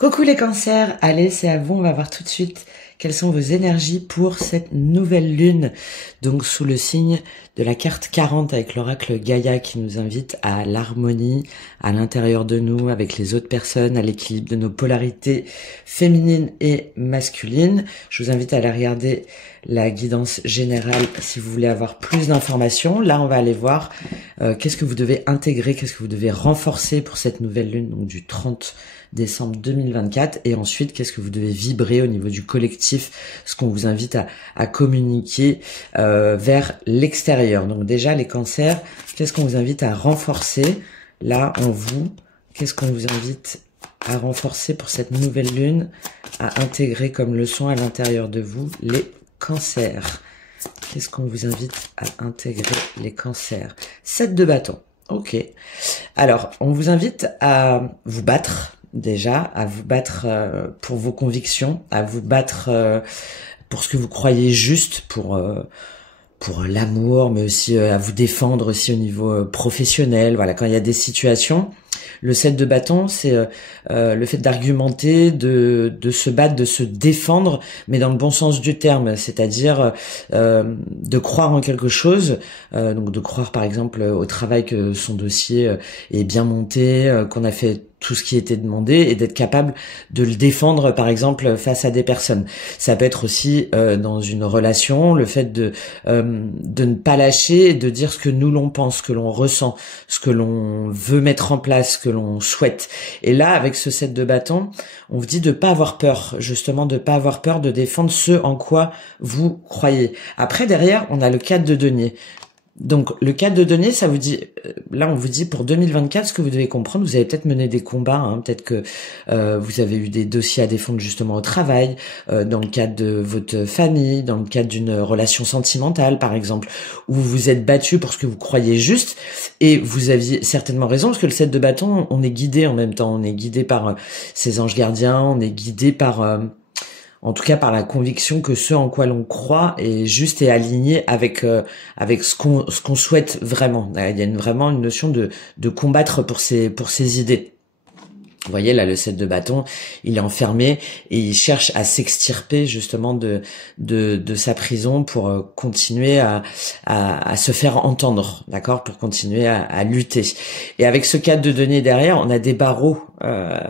Coucou les cancers, allez c'est à vous, on va voir tout de suite quelles sont vos énergies pour cette nouvelle lune, donc sous le signe de la carte 40 avec l'oracle Gaïa qui nous invite à l'harmonie à l'intérieur de nous, avec les autres personnes, à l'équilibre de nos polarités féminines et masculines. Je vous invite à aller regarder la guidance générale si vous voulez avoir plus d'informations. Là on va aller voir qu'est-ce que vous devez intégrer, qu'est-ce que vous devez renforcer pour cette nouvelle lune, donc du 30 décembre 2024, et ensuite qu'est-ce que vous devez vibrer au niveau du collectif, ce qu'on vous invite à communiquer vers l'extérieur. Donc déjà les cancers, qu'est-ce qu'on vous invite à renforcer là en vous, qu'est-ce qu'on vous invite à renforcer pour cette nouvelle lune, à intégrer comme leçon à l'intérieur de vous les cancers. Qu'est-ce qu'on vous invite à intégrer les cancers? 7 de bâton. Ok. Alors, on vous invite à vous battre, déjà, à vous battre pour vos convictions, à vous battre pour ce que vous croyez juste, pour l'amour, mais aussi à vous défendre aussi au niveau professionnel. Voilà, quand il y a des situations, le 7 de bâton, c'est le fait d'argumenter, de se battre, de se défendre, mais dans le bon sens du terme, c'est-à-dire de croire en quelque chose, donc de croire par exemple au travail que son dossier est bien monté, qu'on a fait tout ce qui était demandé, et d'être capable de le défendre par exemple face à des personnes. Ça peut être aussi dans une relation, le fait de ne pas lâcher et de dire ce que nous l'on pense, ce que l'on ressent, ce que l'on veut mettre en place, ce que l'on souhaite. Et là, avec ce 7 de bâton, on vous dit de pas avoir peur, justement de pas avoir peur de défendre ce en quoi vous croyez. Après, derrière, on a le 4 de denier. Donc, le 4 de denier, ça vous dit, là, on vous dit pour 2024, ce que vous devez comprendre, vous avez peut-être mené des combats, hein, peut-être que vous avez eu des dossiers à défendre justement au travail, dans le cadre de votre famille, dans le cadre d'une relation sentimentale, par exemple, où vous vous êtes battu pour ce que vous croyez juste, et vous aviez certainement raison, parce que le 7 de bâton, on est guidé en même temps, on est guidé par ses anges gardiens, on est guidé par... en tout cas par la conviction que ce en quoi l'on croit est juste et aligné avec ce qu'on souhaite vraiment. Il y a vraiment une notion de combattre pour ses idées. Vous voyez là le 7 de bâton, il est enfermé et il cherche à s'extirper justement de sa prison pour continuer à se faire entendre, d'accord, pour continuer à lutter. Et avec ce 4 de denier derrière, on a des barreaux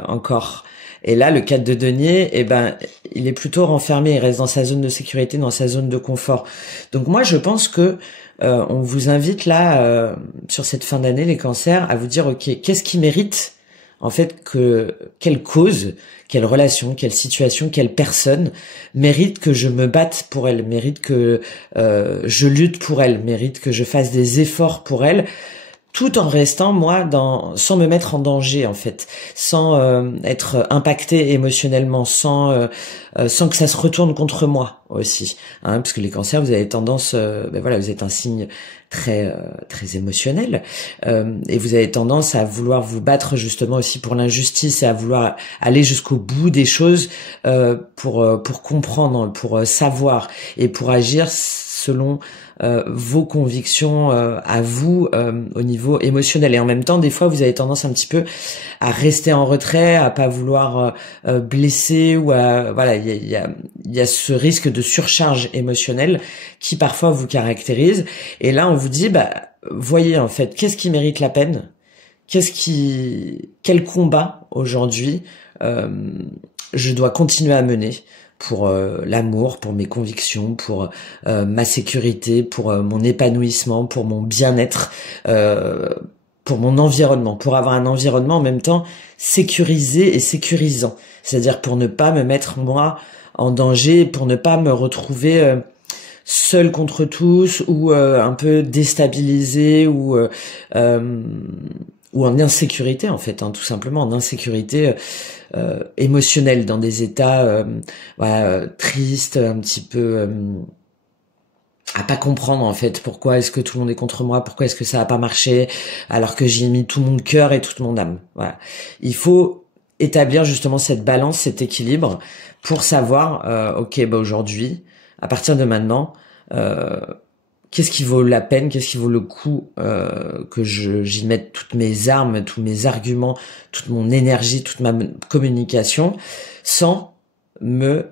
encore. Et là, le 4 de denier, eh ben, il est plutôt renfermé, il reste dans sa zone de sécurité, dans sa zone de confort. Donc moi, je pense que on vous invite là, sur cette fin d'année, les cancers, à vous dire, ok, qu'est-ce qui mérite, en fait, quelle cause, quelle relation, quelle situation, quelle personne mérite que je me batte pour elle, mérite que je lutte pour elle, mérite que je fasse des efforts pour elle, tout en restant moi sans me mettre en danger en fait, sans être impacté émotionnellement, sans que ça se retourne contre moi aussi, hein, parce que les cancers, vous avez tendance, voilà, vous êtes un signe très émotionnel, et vous avez tendance à vouloir vous battre justement aussi pour l'injustice et à vouloir aller jusqu'au bout des choses pour comprendre, pour savoir et pour agir selon vos convictions à vous au niveau émotionnel. Et en même temps, des fois, vous avez tendance un petit peu à rester en retrait, à pas vouloir blesser, ou à voilà, il y a ce risque de surcharge émotionnelle qui parfois vous caractérise. Et là, on vous dit, voyez en fait, qu'est-ce qui mérite la peine, quel combat aujourd'hui je dois continuer à mener pour l'amour, pour mes convictions, pour ma sécurité, pour mon épanouissement, pour mon bien-être, pour mon environnement, pour avoir un environnement en même temps sécurisé et sécurisant. C'est-à-dire pour ne pas me mettre moi en danger, pour ne pas me retrouver seul contre tous, ou un peu déstabilisé, ou en insécurité en fait, hein, tout simplement en insécurité émotionnelle, dans des états tristes, un petit peu à pas comprendre en fait pourquoi est-ce que tout le monde est contre moi, pourquoi est-ce que ça a pas marché alors que j'y ai mis tout mon cœur et toute mon âme. Voilà, il faut établir justement cette balance, cet équilibre pour savoir ok, aujourd'hui, à partir de maintenant, qu'est-ce qui vaut la peine, qu'est-ce qui vaut le coup que j'y mette toutes mes armes, tous mes arguments, toute mon énergie, toute ma communication, sans me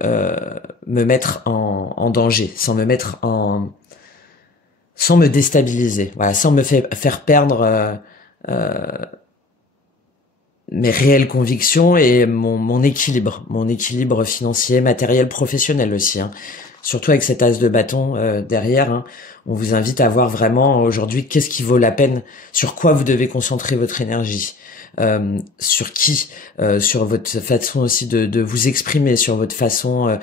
mettre en danger, sans me déstabiliser, voilà, sans me faire perdre mes réelles convictions et mon équilibre financier, matériel, professionnel aussi, hein. Surtout avec cet as de bâton derrière, hein. On vous invite à voir vraiment aujourd'hui qu'est-ce qui vaut la peine, sur quoi vous devez concentrer votre énergie, sur qui, sur votre façon aussi de vous exprimer, sur votre façon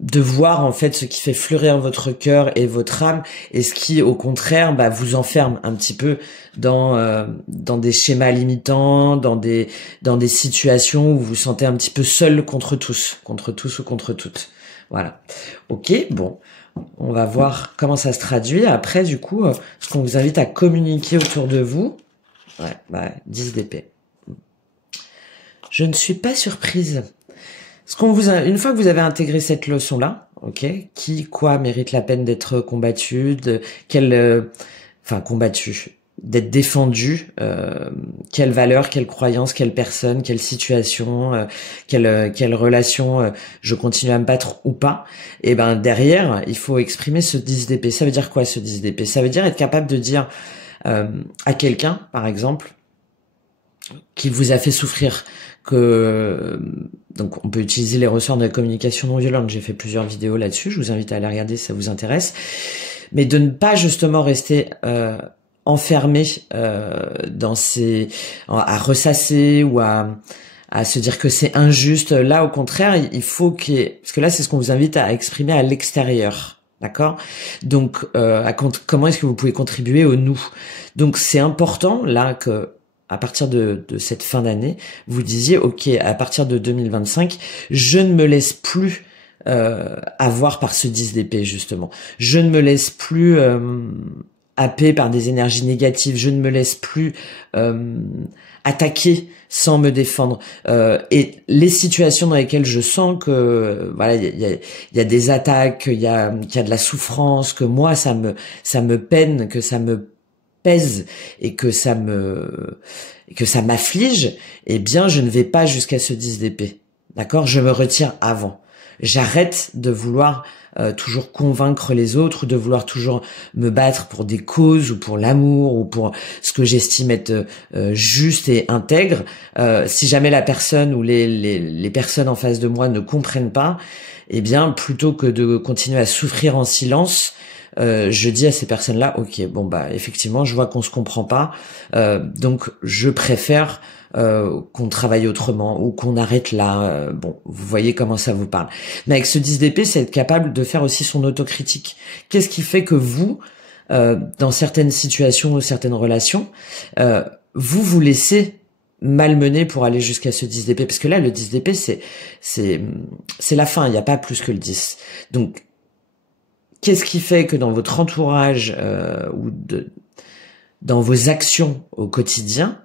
de voir en fait ce qui fait fleurir votre cœur et votre âme, et ce qui au contraire vous enferme un petit peu dans des schémas limitants, dans des situations où vous vous sentez un petit peu seul contre tous ou contre toutes. Voilà. Ok, bon, on va voir comment ça se traduit. Après, du coup, ce qu'on vous invite à communiquer autour de vous. Ouais, 10 d'épée. Je ne suis pas surprise. Une fois que vous avez intégré cette leçon-là, ok, qui, quoi mérite la peine d'être combattu, d'être défendu, quelle valeur, quelle croyance, quelle personne, quelle situation, quelle relation je continue à me battre ou pas, et ben derrière, il faut exprimer ce 10 d'épée. Ça veut dire quoi ce 10 d'épée? Ça veut dire être capable de dire à quelqu'un, par exemple, qui vous a fait souffrir, donc on peut utiliser les ressorts de la communication non violente, j'ai fait plusieurs vidéos là-dessus, je vous invite à aller regarder si ça vous intéresse, mais de ne pas justement rester enfermé à ressasser ou à se dire que c'est injuste. Là au contraire, il faut parce que là c'est ce qu'on vous invite à exprimer à l'extérieur. D'accord? Donc, comment est-ce que vous pouvez contribuer au nous? Donc, c'est important, là, que, à partir de cette fin d'année, vous disiez, ok, à partir de 2025, je ne me laisse plus avoir par ce 10 d'épée, justement. Je ne me laisse plus happer par des énergies négatives. Je ne me laisse plus attaquer sans me défendre. Et les situations dans lesquelles je sens que voilà, il y a des attaques, qu'il y a de la souffrance, que moi ça me peine, que ça me pèse et que ça m'afflige, eh bien je ne vais pas jusqu'à ce 10 d'épée. D'accord? Je me retire avant. J'arrête de vouloir toujours convaincre les autres, de vouloir toujours me battre pour des causes ou pour l'amour ou pour ce que j'estime être juste et intègre. Si jamais la personne ou les personnes en face de moi ne comprennent pas, eh bien plutôt que de continuer à souffrir en silence, je dis à ces personnes-là, ok, bon effectivement, je vois qu'on se comprend pas, donc je préfère qu'on travaille autrement ou qu'on arrête là. Bon, vous voyez comment ça vous parle. Mais avec ce 10 d'épée, c'est être capable de faire aussi son autocritique. Qu'est-ce qui fait que vous, dans certaines situations ou certaines relations, vous laissez malmener pour aller jusqu'à ce 10 d'épée? Parce que là, le 10 d'épée, c'est la fin, il n'y a pas plus que le 10. Donc, qu'est-ce qui fait que dans votre entourage dans vos actions au quotidien,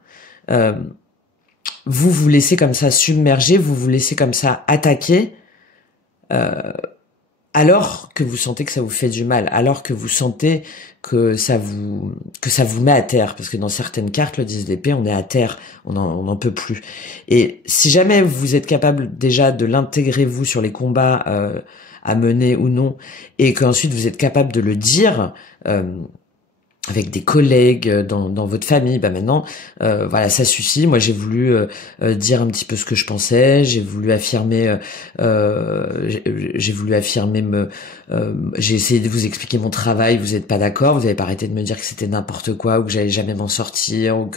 vous laissez comme ça submerger, vous laissez comme ça attaquer, alors que vous sentez que ça vous fait du mal, alors que vous sentez que ça vous met à terre, parce que dans certaines cartes, le 10 d'épée, on est à terre, on n'en peut plus. Et si jamais vous êtes capable déjà de l'intégrer vous sur les combats à mener ou non, et qu'ensuite vous êtes capable de le dire avec des collègues dans votre famille, maintenant voilà, ça suffit. Moi j'ai voulu dire un petit peu ce que je pensais, j'ai voulu affirmer j'ai essayé de vous expliquer mon travail, vous n'êtes pas d'accord, vous n'avez pas arrêté de me dire que c'était n'importe quoi, ou que j'allais jamais m'en sortir, ou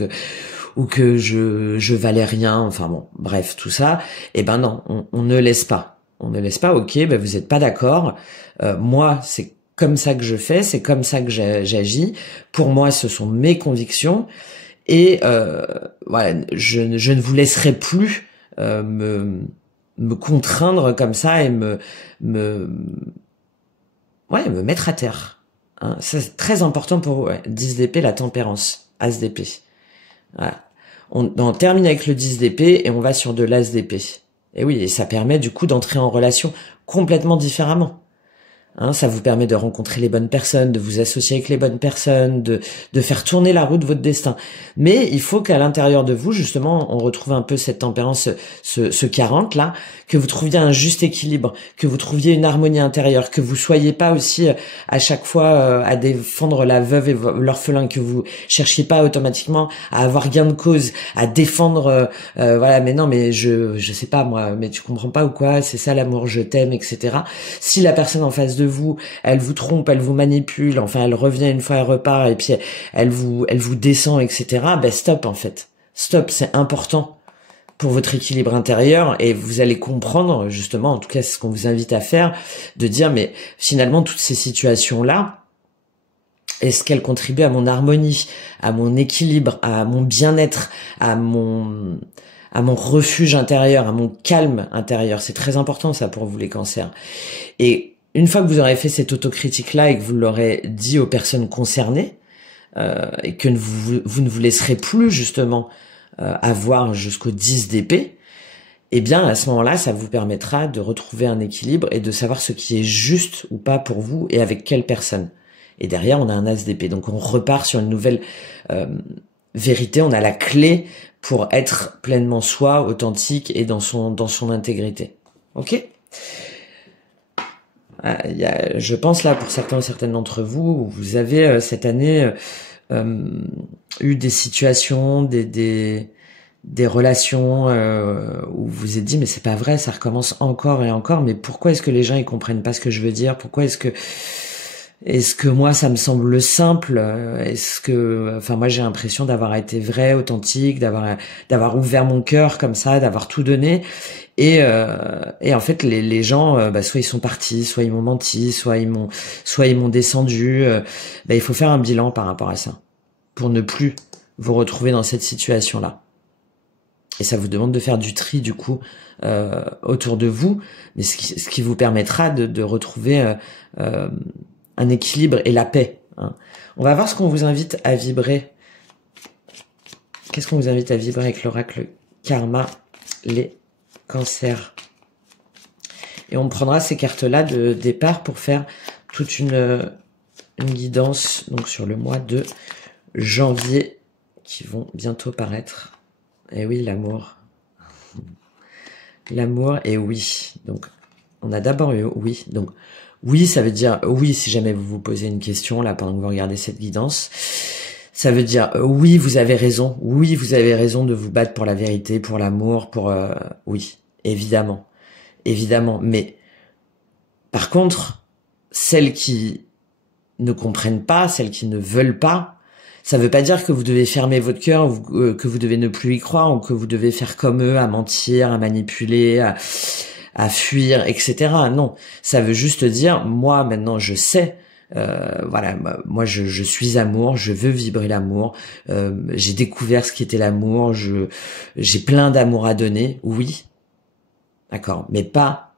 que je valais rien, enfin bon, bref, tout ça. Et non, on ne laisse pas. On ne laisse pas, ok, vous n'êtes pas d'accord. Moi, c'est comme ça que je fais, c'est comme ça que j'agis. Pour moi, ce sont mes convictions. Et voilà, je ne vous laisserai plus me contraindre comme ça et me mettre à terre. Hein. C'est très important pour vous. Ouais. 10 d'épée, la tempérance. As d'épée. Voilà. On termine avec le 10 d'épée et on va sur de l'as d'épée. Et oui, et ça permet du coup d'entrer en relation complètement différemment. Hein, ça vous permet de rencontrer les bonnes personnes, de vous associer avec les bonnes personnes, de faire tourner la roue de votre destin. Mais il faut qu'à l'intérieur de vous, justement, on retrouve un peu cette tempérance, ce 40 là, que vous trouviez un juste équilibre, que vous trouviez une harmonie intérieure, que vous soyez pas aussi à chaque fois à défendre la veuve et l'orphelin, que vous cherchiez pas automatiquement à avoir gain de cause, à défendre, voilà, mais non, mais je sais pas moi, mais tu comprends pas ou quoi, c'est ça l'amour, je t'aime, etc. Si la personne en face de vous, elle vous trompe, elle vous manipule, enfin elle revient une fois, elle repart et puis elle vous descend, etc. Ben stop en fait, stop, c'est important pour votre équilibre intérieur et vous allez comprendre justement, en tout cas c'est ce qu'on vous invite à faire, de dire mais finalement toutes ces situations là, est-ce qu'elles contribuent à mon harmonie, à mon équilibre, à mon bien-être, à mon refuge intérieur, à mon calme intérieur. C'est très important ça pour vous les cancers. Et une fois que vous aurez fait cette autocritique-là et que vous l'aurez dit aux personnes concernées, et que vous ne vous laisserez plus justement avoir jusqu'au 10 d'épée, eh bien à ce moment-là, ça vous permettra de retrouver un équilibre et de savoir ce qui est juste ou pas pour vous et avec quelle personne. Et derrière, on a un as d'épée. Donc on repart sur une nouvelle vérité, on a la clé pour être pleinement soi, authentique et dans son intégrité. Ok ? Je pense là, pour certains et certaines d'entre vous, vous avez cette année eu des situations, des relations où vous vous êtes dit mais c'est pas vrai, ça recommence encore et encore, mais pourquoi est-ce que les gens ils comprennent pas ce que je veux dire, pourquoi est-ce que moi ça me semble simple, enfin moi j'ai l'impression d'avoir été vrai, authentique, d'avoir ouvert mon cœur comme ça, d'avoir tout donné et en fait les gens soit ils sont partis, soit ils m'ont menti, soit ils m'ont descendu, il faut faire un bilan par rapport à ça pour ne plus vous retrouver dans cette situation là. Et ça vous demande de faire du tri du coup autour de vous, mais ce qui vous permettra de retrouver un équilibre et la paix. Hein. On va voir ce qu'on vous invite à vibrer. Qu'est-ce qu'on vous invite à vibrer avec l'oracle Karma, les cancers. Et on prendra ces cartes-là de départ pour faire toute une guidance donc sur le mois de janvier qui vont bientôt paraître. Et oui, l'amour. L'amour et oui. Donc, on a d'abord eu oui. Donc, oui, ça veut dire oui si jamais vous vous posez une question là pendant que vous regardez cette guidance. Ça veut dire oui, vous avez raison. Oui, vous avez raison de vous battre pour la vérité, pour l'amour, pour oui, évidemment. Évidemment, mais par contre, celles qui ne comprennent pas, celles qui ne veulent pas, ça veut pas dire que vous devez fermer votre cœur, ou que vous devez ne plus y croire, ou que vous devez faire comme eux, à mentir, à manipuler, à fuir, etc. Non, ça veut juste dire, moi maintenant je sais, voilà, moi je suis amour, je veux vibrer l'amour, j'ai découvert ce qu'était l'amour, j'ai plein d'amour à donner, oui, d'accord, mais pas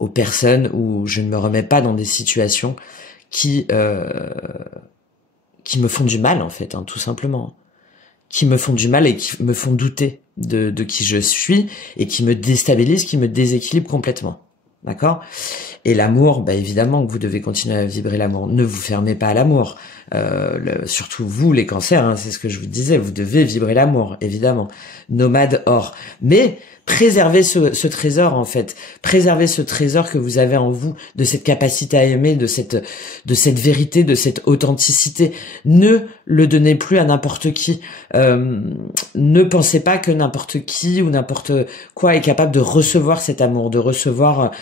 aux personnes où je ne me remets pas dans des situations qui me font du mal en fait, hein, tout simplement, qui me font du mal et qui me font douter de qui je suis et qui me déstabilisent, qui me déséquilibrent complètement. D'accord ? Et l'amour, évidemment que vous devez continuer à vibrer l'amour. Ne vous fermez pas à l'amour. Surtout vous, les cancers, hein, c'est ce que je vous disais, vous devez vibrer l'amour, évidemment. Nomade or. Mais préservez ce trésor, en fait. Préservez ce trésor que vous avez en vous, de cette capacité à aimer, de cette vérité, de cette authenticité. Ne le donnez plus à n'importe qui. Ne pensez pas que n'importe qui ou n'importe quoi est capable de recevoir cet amour, de recevoir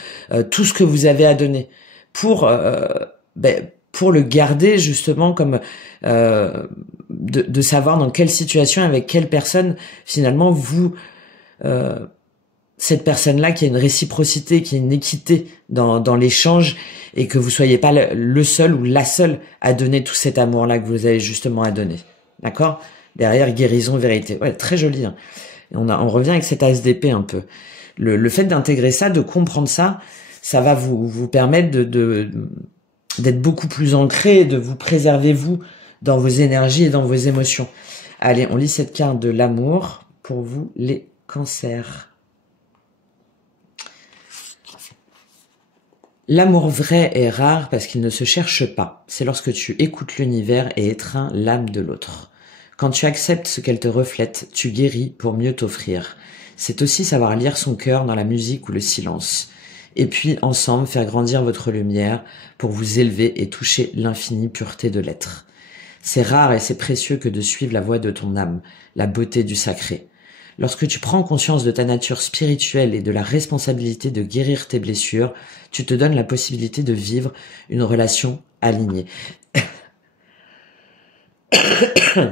tout ce que vous avez à donner pour le garder justement comme de savoir dans quelle situation, avec quelle personne finalement vous cette personne-là, qui a une réciprocité, qui a une équité dans l'échange et que vous soyez pas le seul ou la seule à donner tout cet amour-là que vous avez justement à donner. D'accord ? Derrière, guérison, vérité. Ouais, très joli. Hein. Et on revient avec cet as d'épée un peu. Le fait d'intégrer ça, de comprendre ça, ça va vous permettre d'être beaucoup plus ancré, de vous préserver vous dans vos énergies et dans vos émotions. Allez, on lit cette carte de l'amour pour vous, les cancers. L'amour vrai est rare parce qu'il ne se cherche pas. C'est lorsque tu écoutes l'univers et étreins l'âme de l'autre. Quand tu acceptes ce qu'elle te reflète, tu guéris pour mieux t'offrir. C'est aussi savoir lire son cœur dans la musique ou le silence. Et puis, ensemble, faire grandir votre lumière pour vous élever et toucher l'infinie pureté de l'être. C'est rare et c'est précieux que de suivre la voie de ton âme, la beauté du sacré. Lorsque tu prends conscience de ta nature spirituelle et de la responsabilité de guérir tes blessures, tu te donnes la possibilité de vivre une relation alignée.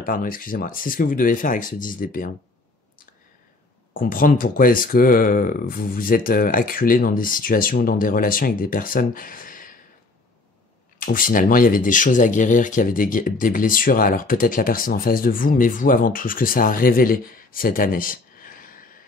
Pardon, excusez-moi. C'est ce que vous devez faire avec ce 10 d'épée. Comprendre pourquoi est-ce que vous vous êtes acculé dans des situations, dans des relations avec des personnes où finalement il y avait des choses à guérir, qu'il y avait des blessures, alors peut-être la personne en face de vous, mais vous avant tout, ce que ça a révélé cette année.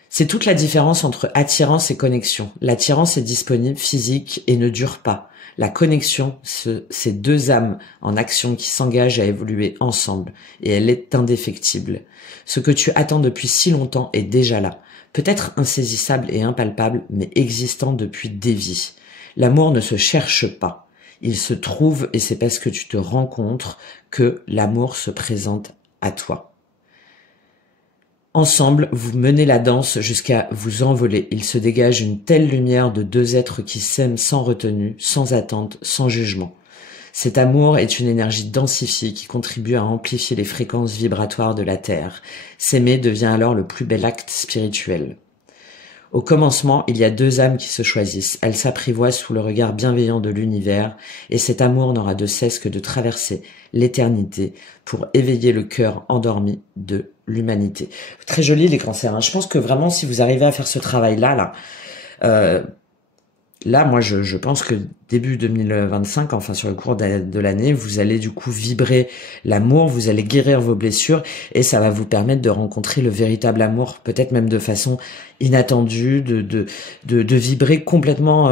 C'est toute la différence entre attirance et connexion. L'attirance est disponible, physique et ne dure pas. La connexion, c'est deux âmes en action qui s'engagent à évoluer ensemble et elle est indéfectible. Ce que tu attends depuis si longtemps est déjà là, peut-être insaisissable et impalpable, mais existant depuis des vies. L'amour ne se cherche pas. Il se trouve et c'est parce que tu te rencontres que l'amour se présente à toi. Ensemble, vous menez la danse jusqu'à vous envoler. Il se dégage une telle lumière de deux êtres qui s'aiment sans retenue, sans attente, sans jugement. Cet amour est une énergie densifiée qui contribue à amplifier les fréquences vibratoires de la Terre. S'aimer devient alors le plus bel acte spirituel. Au commencement, il y a deux âmes qui se choisissent. Elles s'apprivoisent sous le regard bienveillant de l'univers et cet amour n'aura de cesse que de traverser l'éternité pour éveiller le cœur endormi de l'humanité. Très joli les cancers. Hein. Je pense que vraiment, si vous arrivez à faire ce travail-là, là, moi, je pense que début 2025, enfin sur le cours de l'année, vous allez du coup vibrer l'amour, vous allez guérir vos blessures et ça va vous permettre de rencontrer le véritable amour, peut-être même de façon inattendue, de vibrer complètement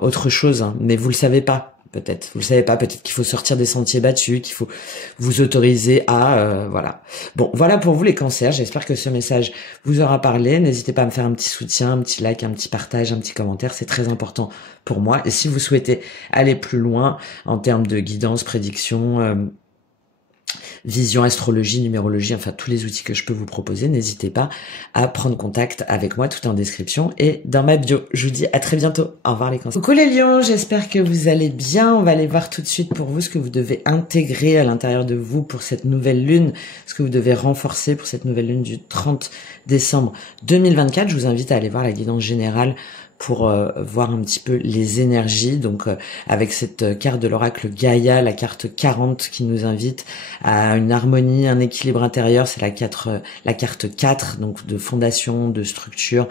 autre chose. Hein. Mais vous le savez pas. Peut-être, vous le savez pas, peut-être qu'il faut sortir des sentiers battus, qu'il faut vous autoriser à... voilà. Bon, voilà pour vous les cancers, j'espère que ce message vous aura parlé. N'hésitez pas à me faire un petit soutien, un petit like, un petit partage, un petit commentaire, c'est très important pour moi. Et si vous souhaitez aller plus loin en termes de guidance, prédiction... vision, astrologie, numérologie, enfin tous les outils que je peux vous proposer, n'hésitez pas à prendre contact avec moi, tout est en description et dans ma bio. Je vous dis à très bientôt, au revoir les cancers. Coucou les lions, j'espère que vous allez bien, on va aller voir tout de suite pour vous ce que vous devez intégrer à l'intérieur de vous pour cette nouvelle lune, ce que vous devez renforcer pour cette nouvelle lune du 30 décembre 2024. Je vous invite à aller voir la guidance générale pour voir un petit peu les énergies, donc avec cette carte de l'oracle Gaïa, la carte 40 qui nous invite à une harmonie, un équilibre intérieur, c'est la carte 4, donc de fondation, de structure,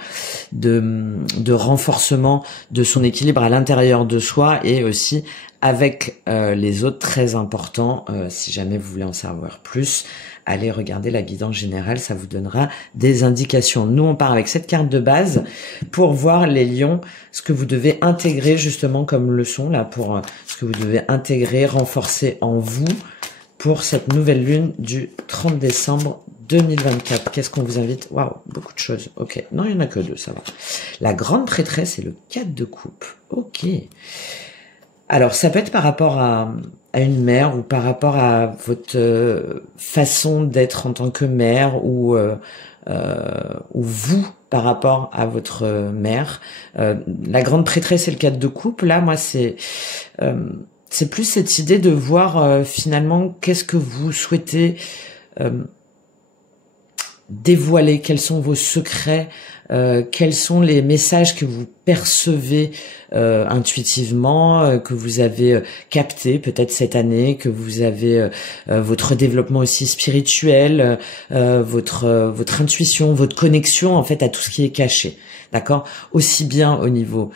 de renforcement de son équilibre à l'intérieur de soi et aussi avec les autres, très important, si jamais vous voulez en savoir plus, allez regarder la guidance générale, ça vous donnera des indications. Nous, on part avec cette carte de base pour voir les lions, ce que vous devez intégrer justement comme leçon, là, pour ce que vous devez intégrer, renforcer en vous pour cette nouvelle lune du 30 décembre 2024. Qu'est-ce qu'on vous invite? Waouh, beaucoup de choses. Ok, non, il n'y en a que deux, ça va. La grande prêtresse et le 4 de coupe. Ok. Alors, ça peut être par rapport à une mère ou par rapport à votre façon d'être en tant que mère ou vous par rapport à votre mère. La grande prêtresse et le 4 de coupe, là, moi, c'est plus cette idée de voir finalement qu'est-ce que vous souhaitez dévoiler, quels sont vos secrets, quels sont les messages que vous percevez intuitivement, que vous avez capté peut-être cette année, que vous avez votre développement aussi spirituel, votre intuition, votre connexion en fait à tout ce qui est caché. D'accord, aussi bien au niveau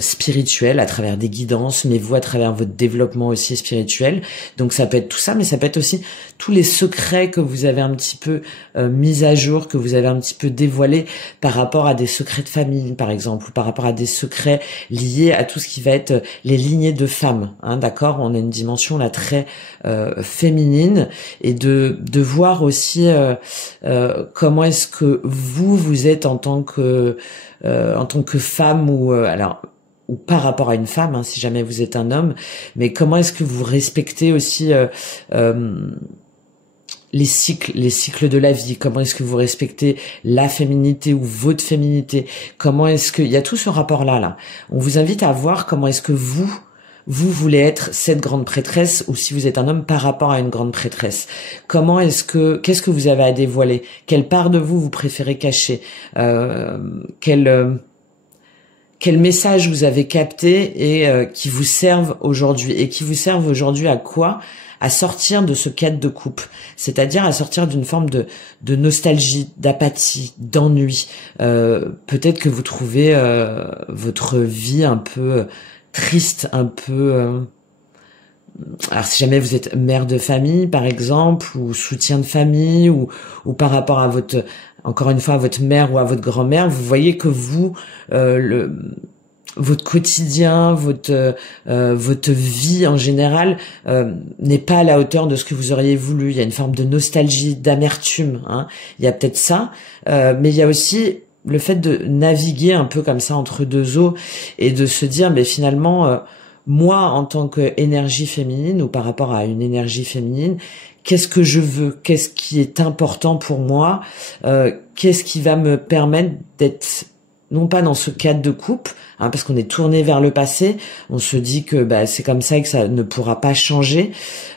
spirituel à travers des guidances, mais vous à travers votre développement aussi spirituel. Donc ça peut être tout ça, mais ça peut être aussi tous les secrets que vous avez un petit peu mis à jour, que vous avez un petit peu dévoilés par rapport à des secrets de famille, par exemple, ou par rapport à des secrets liés à tout ce qui va être les lignées de femmes. Hein, d'accord, on a une dimension là très féminine et de voir aussi comment est-ce que vous êtes en tant que femme ou alors ou par rapport à une femme, hein, si jamais vous êtes un homme, mais comment est-ce que vous respectez aussi les cycles de la vie, comment est-ce que vous respectez la féminité ou votre féminité, comment est-ce que, il y a tout ce rapport-là, là. On vous invite à voir comment est-ce que vous voulez être cette grande prêtresse, ou si vous êtes un homme par rapport à une grande prêtresse. Qu'est-ce que vous avez à dévoiler? Quelle part de vous préférez cacher? Quel message vous avez capté et qui vous servent aujourd'hui? Et qui vous servent aujourd'hui à quoi? À sortir de ce cadre de coupe, c'est-à-dire à sortir d'une forme de nostalgie, d'apathie, d'ennui. Peut-être que vous trouvez votre vie un peu triste, un peu... Alors si jamais vous êtes mère de famille, par exemple, ou soutien de famille, ou par rapport à votre... Encore une fois, à votre mère ou à votre grand-mère, vous voyez que vous... votre quotidien, votre vie en général n'est pas à la hauteur de ce que vous auriez voulu. Il y a une forme de nostalgie, d'amertume. Hein. Il y a peut-être ça, mais il y a aussi le fait de naviguer un peu comme ça entre deux eaux et de se dire, mais finalement, moi en tant qu'énergie féminine ou par rapport à une énergie féminine, qu'est-ce que je veux? Qu'est-ce qui est important pour moi? Qu'est-ce qui va me permettre d'être non pas dans ce cadre de coupe, hein, parce qu'on est tourné vers le passé, on se dit que c'est comme ça et que ça ne pourra pas changer.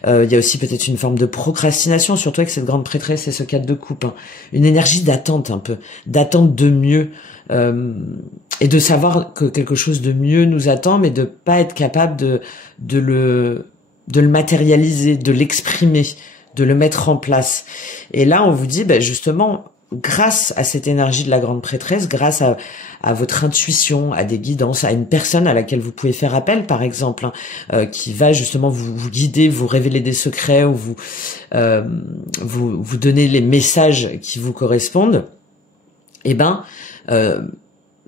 Il y a aussi peut-être une forme de procrastination, surtout avec cette grande prêtresse et ce cadre de coupe. Hein. Une énergie d'attente un peu, d'attente de mieux, et de savoir que quelque chose de mieux nous attend, mais de pas être capable de le matérialiser, de l'exprimer, de le mettre en place. Et là, on vous dit, justement, grâce à cette énergie de la grande prêtresse, grâce à votre intuition, à des guidances, à une personne à laquelle vous pouvez faire appel, par exemple, hein, qui va justement vous guider, vous révéler des secrets ou vous donner les messages qui vous correspondent,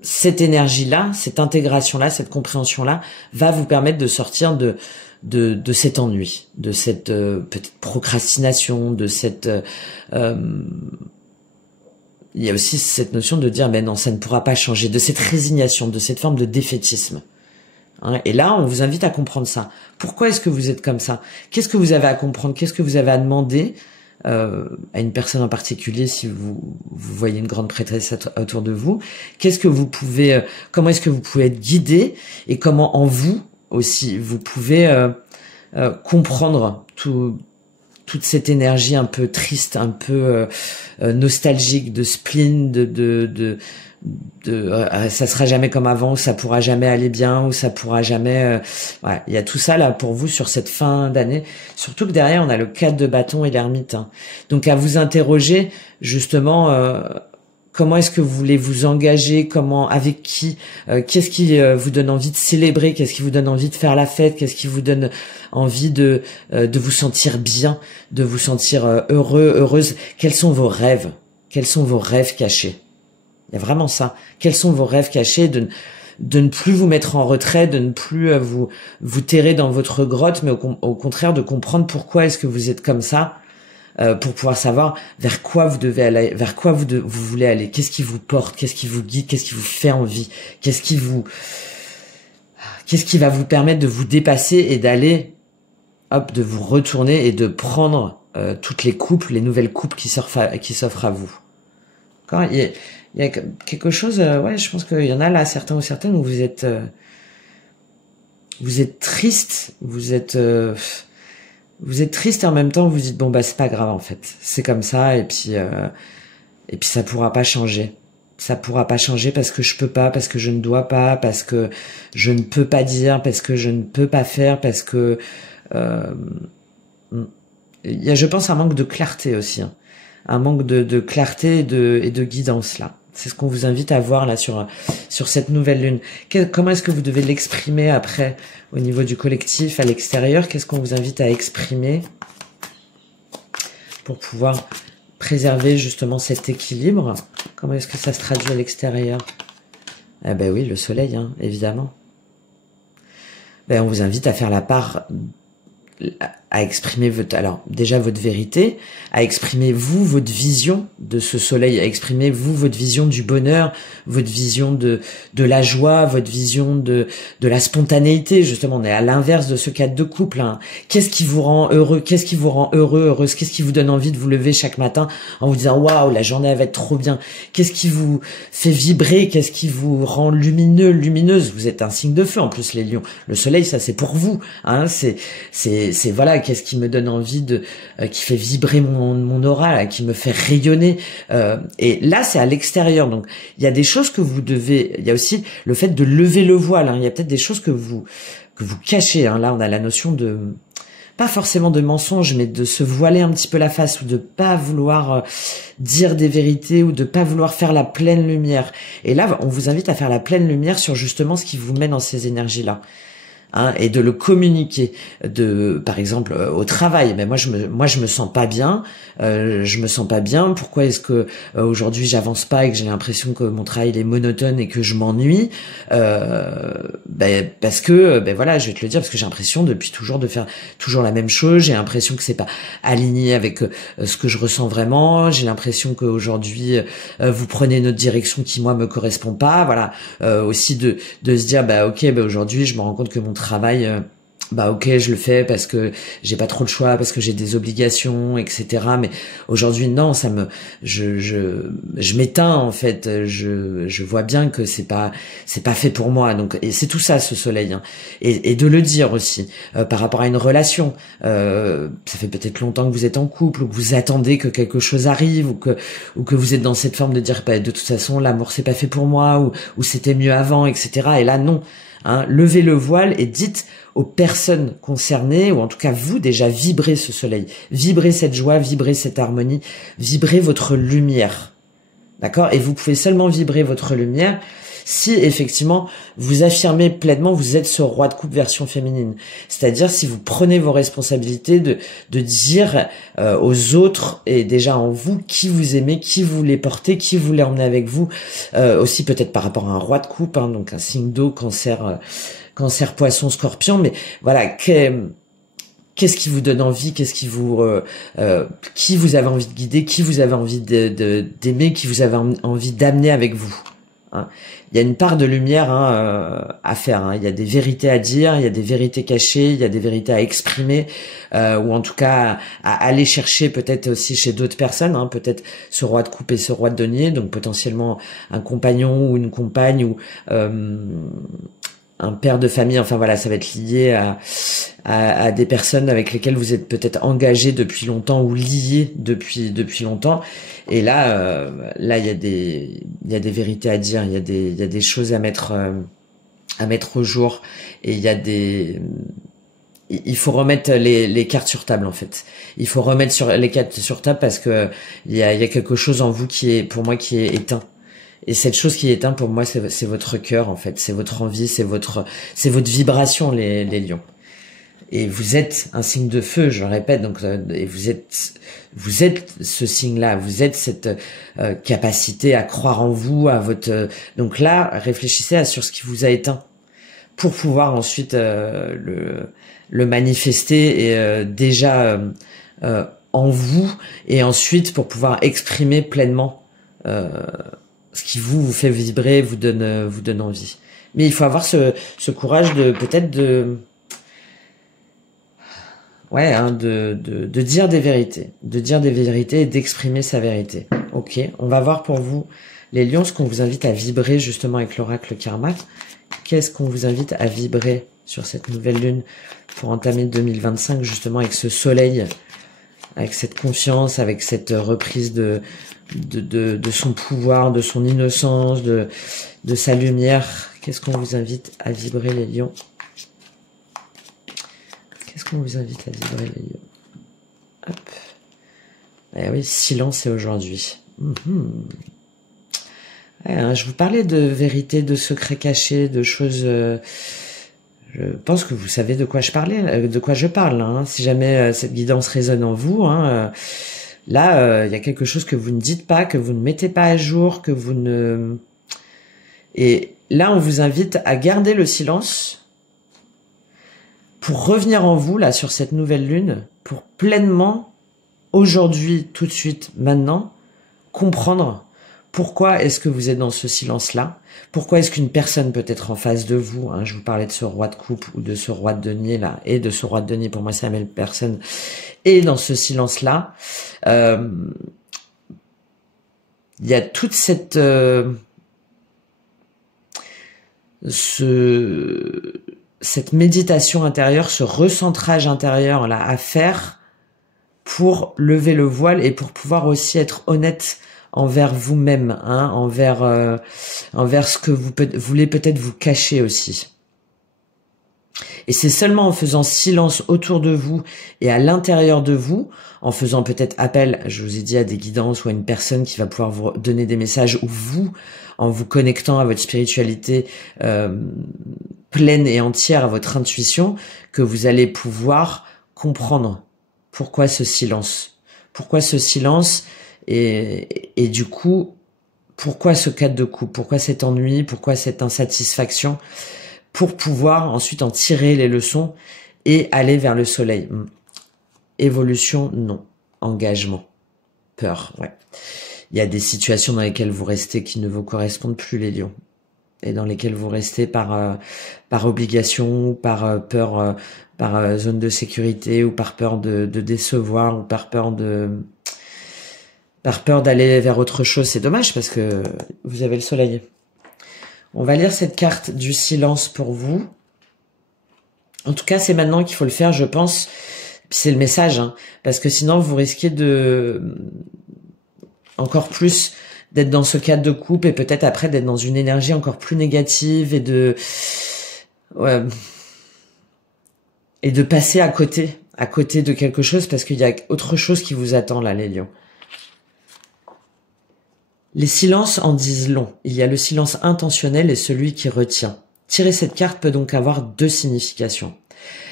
cette énergie-là, cette intégration-là, cette compréhension-là va vous permettre de sortir de cet ennui, de cette peut-être procrastination, de cette... il y a aussi cette notion de dire, mais non, ça ne pourra pas changer, de cette résignation, de cette forme de défaitisme. Hein, et là, on vous invite à comprendre ça. Pourquoi est-ce que vous êtes comme ça? Qu'est-ce que vous avez à comprendre? Qu'est-ce que vous avez à demander à une personne en particulier, si vous voyez une grande prêtresse autour de vous? Qu'est-ce que vous pouvez, comment est-ce que vous pouvez être guidé, et comment en vous aussi vous pouvez comprendre toute cette énergie un peu triste, un peu nostalgique, de spleen, ça sera jamais comme avant, ou ça pourra jamais aller bien, ou ça pourra jamais... ouais, il y a tout ça là pour vous sur cette fin d'année. Surtout que derrière, on a le 4 de bâton et l'ermite. Hein. Donc à vous interroger justement... comment est-ce que vous voulez vous engager? Comment, avec qui? Qu'est-ce qui vous donne envie de célébrer? Qu'est-ce qui vous donne envie de faire la fête? Qu'est-ce qui vous donne envie de vous sentir bien, de vous sentir heureux, heureuse? Quels sont vos rêves? Quels sont vos rêves cachés? Il y a vraiment ça. Quels sont vos rêves cachés? De ne plus vous mettre en retrait, de ne plus vous terrer dans votre grotte, mais au contraire de comprendre pourquoi est-ce que vous êtes comme ça. Pour pouvoir savoir vers quoi vous devez aller, vers quoi vous voulez aller, qu'est-ce qui vous porte, qu'est-ce qui vous guide, qu'est-ce qui vous fait envie, qu'est-ce qui va vous permettre de vous dépasser et d'aller, de vous retourner et de prendre toutes les coupes, les nouvelles coupes qui s'offrent à vous. D'accord ? Il y a quelque chose, je pense qu'il y en a là, certains ou certaines, où vous êtes triste, vous êtes triste et en même temps vous dites c'est pas grave en fait, c'est comme ça et puis ça pourra pas changer. Ça pourra pas changer parce que je peux pas, parce que je ne dois pas, parce que je ne peux pas dire, parce que je ne peux pas faire, parce que il y a, je pense, un manque de clarté aussi, hein. Un manque de clarté et de guidance là. C'est ce qu'on vous invite à voir là sur cette nouvelle lune. Comment est-ce que vous devez l'exprimer après au niveau du collectif, à l'extérieur? Qu'est-ce qu'on vous invite à exprimer pour pouvoir préserver justement cet équilibre? Comment est-ce que ça se traduit à l'extérieur? Eh ben oui, le soleil, hein, évidemment. Ben, on vous invite à faire la part à exprimer alors déjà votre vérité, à exprimer vous votre vision de ce soleil, à exprimer vous votre vision du bonheur, votre vision de la joie, votre vision de la spontanéité. Justement, on est à l'inverse de ce cadre de couple, hein. Qu'est-ce qui vous rend heureux? Qu'est-ce qui vous rend heureux, heureuse? Qu'est-ce qui vous donne envie de vous lever chaque matin en vous disant waouh, la journée elle va être trop bien? Qu'est-ce qui vous fait vibrer? Qu'est-ce qui vous rend lumineux, lumineuse? Vous êtes un signe de feu en plus, les lions. Le soleil, ça c'est pour vous, hein. C'est voilà, qu'est-ce qui me donne envie de qui fait vibrer mon aura, là, qui me fait rayonner, et là c'est à l'extérieur. Donc il y a des choses que vous devez, il y a aussi le fait de lever le voile, hein. Il y a peut-être des choses que vous cachez, hein. Là on a la notion de, pas forcément de mensonge, mais de se voiler un petit peu la face, ou de pas vouloir dire des vérités, ou de pas vouloir faire la pleine lumière. Et là on vous invite à faire la pleine lumière sur justement ce qui vous met dans ces énergies là, hein, et de le communiquer, par exemple au travail. Mais moi je me sens pas bien, pourquoi est-ce que aujourd'hui j'avance pas et que j'ai l'impression que mon travail il est monotone et que je m'ennuie? Parce que voilà, je vais te le dire, parce que j'ai l'impression depuis toujours de faire toujours la même chose, j'ai l'impression que c'est pas aligné avec ce que je ressens vraiment, j'ai l'impression qu'aujourd'hui vous prenez une autre direction qui moi me correspond pas. Voilà, aussi de se dire ok, aujourd'hui je me rends compte que mon travail, ok, je le fais parce que j'ai pas trop le choix, parce que j'ai des obligations, etc. Mais aujourd'hui, non, je m'éteins, en fait. Je vois bien que c'est pas fait pour moi. Donc, et c'est tout ça, ce soleil, hein. Et de le dire aussi, par rapport à une relation. Ça fait peut-être longtemps que vous êtes en couple, ou que vous attendez que quelque chose arrive, ou que vous êtes dans cette forme de dire, de toute façon, l'amour c'est pas fait pour moi, ou c'était mieux avant, etc. Et là, non. Hein, levez le voile et dites aux personnes concernées, ou en tout cas vous, déjà vibrez ce soleil, vibrez cette joie, vibrez cette harmonie, vibrez votre lumière, d'accord? Et vous pouvez seulement vibrer votre lumière si effectivement vous affirmez pleinement, vous êtes ce roi de coupe version féminine, c'est-à-dire si vous prenez vos responsabilités de dire aux autres, et déjà en vous, qui vous aimez, qui vous voulez porter, qui vous voulez emmener avec vous, aussi peut-être par rapport à un roi de coupe, hein, donc un signe d'eau, cancer, poisson, scorpion. Mais voilà, qu'est-ce qui vous donne envie, qu'est-ce qui vous qui vous avez envie de guider, qui vous avez envie d'aimer, qui vous avez envie d'amener avec vous, hein. Il y a une part de lumière, hein, à faire, hein. Il y a des vérités à dire, il y a des vérités cachées, il y a des vérités à exprimer, ou en tout cas à aller chercher peut-être aussi chez d'autres personnes, hein, peut-être ce roi de coupe et ce roi de denier, donc potentiellement un compagnon ou une compagne, ou un père de famille. Enfin voilà, ça va être lié à des personnes avec lesquelles vous êtes peut-être engagé depuis longtemps, ou liés depuis longtemps. Et là, il y a des vérités à dire, il y a des choses à mettre au jour, et il faut remettre les cartes sur table, en fait. Il faut remettre les cartes sur table, parce que il y a quelque chose en vous pour moi qui est éteint. Et cette chose qui est éteinte pour moi, c'est votre cœur, en fait, c'est votre envie, c'est votre vibration, les lions. Et vous êtes un signe de feu, je le répète, donc, et vous êtes ce signe-là, vous êtes cette capacité à croire en vous, à votre. Donc là, réfléchissez sur ce qui vous a éteint, pour pouvoir ensuite le manifester, et déjà en vous, et ensuite pour pouvoir exprimer pleinement ce qui vous fait vibrer, vous donne envie. Mais il faut avoir ce courage de dire des vérités, et d'exprimer sa vérité. Ok, on va voir pour vous, les lions, ce qu'on vous invite à vibrer justement avec l'oracle karma. Qu'est-ce qu'on vous invite à vibrer sur cette nouvelle lune pour entamer 2025, justement avec ce soleil, avec cette confiance, avec cette reprise de son pouvoir, de son innocence, de sa lumière. Qu'est-ce qu'on vous invite à vibrer, les lions? Qu'est-ce qu'on vous invite à vibrer, les lions? Hop. Eh oui, silence, c'est aujourd'hui. Je vous parlais de vérité, de secrets cachés, de choses. Je pense que vous savez de quoi je parle. Hein. Si jamais cette guidance résonne en vous, hein, là, il y a quelque chose que vous ne dites pas, que vous ne mettez pas à jour, que vous ne. Et là, on vous invite à garder le silence pour revenir en vous, là, sur cette nouvelle lune, pour pleinement, aujourd'hui, tout de suite, maintenant, comprendre pourquoi est-ce que vous êtes dans ce silence-là, pourquoi est-ce qu'une personne peut être en face de vous, hein, je vous parlais de ce roi de coupe ou de ce roi de denier, là, et de ce roi de denier, pour moi, c'est la même personne, et dans ce silence-là, il y a toute cette... cette méditation intérieure, ce recentrage intérieur là à faire pour lever le voile et pour pouvoir aussi être honnête envers vous-même, hein, envers ce que vous voulez peut-être vous cacher aussi. Et c'est seulement en faisant silence autour de vous et à l'intérieur de vous, en faisant peut-être appel, je vous ai dit, à des guidances ou à une personne qui va pouvoir vous donner des messages, ou vous, en vous connectant à votre spiritualité pleine et entière, à votre intuition, que vous allez pouvoir comprendre pourquoi ce silence. Pourquoi ce silence et du coup, pourquoi ce cadre de coupe, pourquoi cet ennui, pourquoi cette insatisfaction, pour pouvoir ensuite en tirer les leçons et aller vers le soleil. Évolution, non. Engagement. Peur, ouais. Il y a des situations dans lesquelles vous restez qui ne vous correspondent plus, les lions. Et dans lesquelles vous restez par obligation, ou par peur, par zone de sécurité, ou par peur de décevoir, ou par peur d'aller vers autre chose. C'est dommage parce que vous avez le soleil. On va lire cette carte du silence pour vous. En tout cas, c'est maintenant qu'il faut le faire, je pense. C'est le message, hein, parce que sinon, vous risquez encore plus d'être dans ce cadre de coupe et peut-être après d'être dans une énergie encore plus négative et de passer à côté de quelque chose parce qu'il y a autre chose qui vous attend là, les lions. Les silences en disent long. Il y a le silence intentionnel et celui qui retient. Tirer cette carte peut donc avoir deux significations.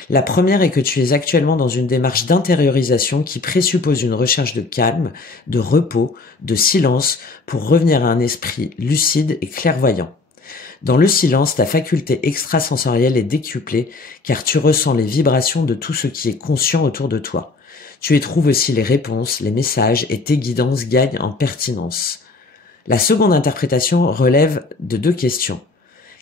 La première est que tu es actuellement dans une démarche d'intériorisation qui présuppose une recherche de calme, de repos, de silence pour revenir à un esprit lucide et clairvoyant. Dans le silence, ta faculté extrasensorielle est décuplée car tu ressens les vibrations de tout ce qui est conscient autour de toi. Tu y trouves aussi les réponses, les messages et tes guidances gagnent en pertinence. La seconde interprétation relève de deux questions.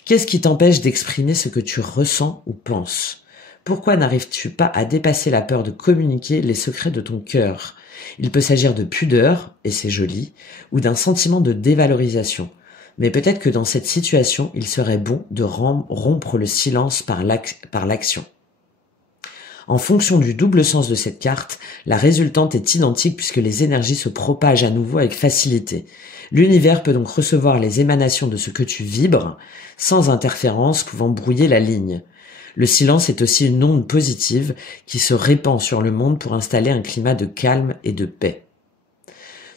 Qu'est-ce qui t'empêche d'exprimer ce que tu ressens ou penses ? Pourquoi n'arrives-tu pas à dépasser la peur de communiquer les secrets de ton cœur ? Il peut s'agir de pudeur, et c'est joli, ou d'un sentiment de dévalorisation. Mais peut-être que dans cette situation, il serait bon de rompre le silence par l'action. En fonction du double sens de cette carte, la résultante est identique puisque les énergies se propagent à nouveau avec facilité. L'univers peut donc recevoir les émanations de ce que tu vibres, sans interférence pouvant brouiller la ligne. Le silence est aussi une onde positive qui se répand sur le monde pour installer un climat de calme et de paix.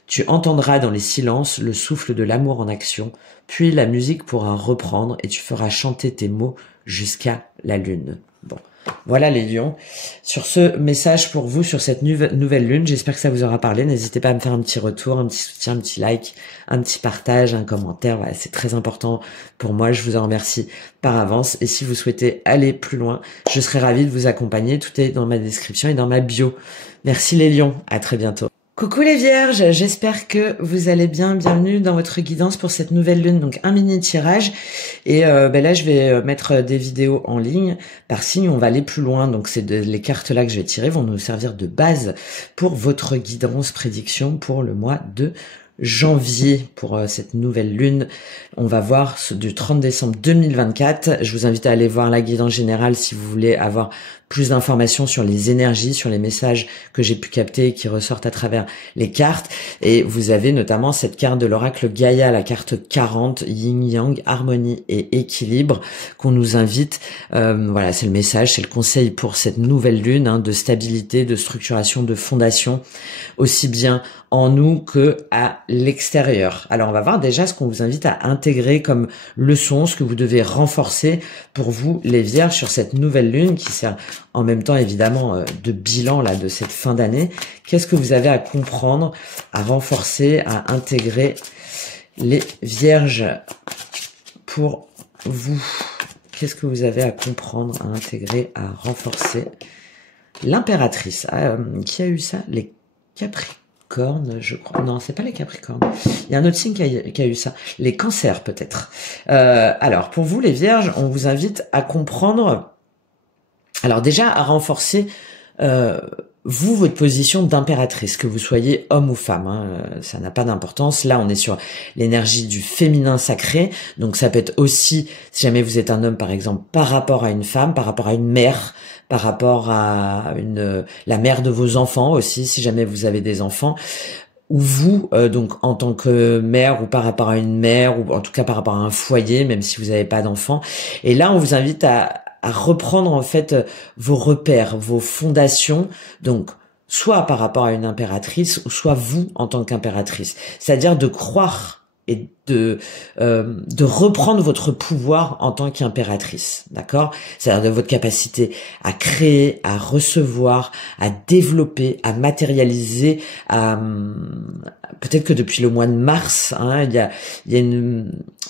Tu entendras dans les silences le souffle de l'amour en action, puis la musique pourra reprendre et tu feras chanter tes mots jusqu'à la lune. Bon. Voilà les lions, sur ce message pour vous sur cette nouvelle lune, j'espère que ça vous aura parlé, n'hésitez pas à me faire un petit retour, un petit soutien, un petit like, un petit partage, un commentaire, voilà, c'est très important pour moi, je vous en remercie par avance et si vous souhaitez aller plus loin, je serai ravie de vous accompagner, tout est dans ma description et dans ma bio. Merci les lions, à très bientôt. Coucou les vierges, j'espère que vous allez bien, bienvenue dans votre guidance pour cette nouvelle lune, donc un mini tirage et là je vais mettre des vidéos en ligne par signe, on va aller plus loin, donc les cartes là que je vais tirer vont nous servir de base pour votre guidance prédiction pour le mois de janvier pour cette nouvelle lune. On va voir du 30 décembre 2024. Je vous invite à aller voir la guidance générale si vous voulez avoir plus d'informations sur les énergies, sur les messages que j'ai pu capter et qui ressortent à travers les cartes. Et vous avez notamment cette carte de l'oracle Gaïa, la carte 40, Yin-Yang, harmonie et équilibre, qu'on nous invite. Voilà, c'est le message, c'est le conseil pour cette nouvelle lune, hein, de stabilité, de structuration, de fondation, aussi bien en nous que à l'extérieur. Alors on va voir déjà ce qu'on vous invite à intégrer comme leçon, ce que vous devez renforcer pour vous les vierges sur cette nouvelle lune qui sert en même temps évidemment de bilan là de cette fin d'année. Qu'est-ce que vous avez à comprendre, à renforcer, à intégrer les vierges pour vous Qu'est-ce que vous avez à comprendre, à intégrer, à renforcer? L'impératrice. Qui a eu ça? Les Capricornes, je crois. Non, c'est pas les Capricornes. Il y a un autre signe qui a eu ça. Les Cancers, peut-être. Alors, pour vous, les Vierges, on vous invite à comprendre... Alors déjà, à renforcer... vous, votre position d'impératrice, que vous soyez homme ou femme, hein, ça n'a pas d'importance. Là, on est sur l'énergie du féminin sacré. Donc, ça peut être aussi, si jamais vous êtes un homme, par exemple, par rapport à une femme, par rapport à une mère, par rapport à la mère de vos enfants aussi, si jamais vous avez des enfants. Ou vous, donc en tant que mère ou par rapport à une mère, ou en tout cas par rapport à un foyer, même si vous n'avez pas d'enfants. Et là, on vous invite à reprendre en fait vos repères, vos fondations, donc soit par rapport à une impératrice, ou soit vous en tant qu'impératrice. C'est-à-dire de croire et de reprendre votre pouvoir en tant qu'impératrice, d'accord? C'est-à-dire de votre capacité à créer, à recevoir, à développer, à matérialiser. Peut-être que depuis le mois de mars, hein, il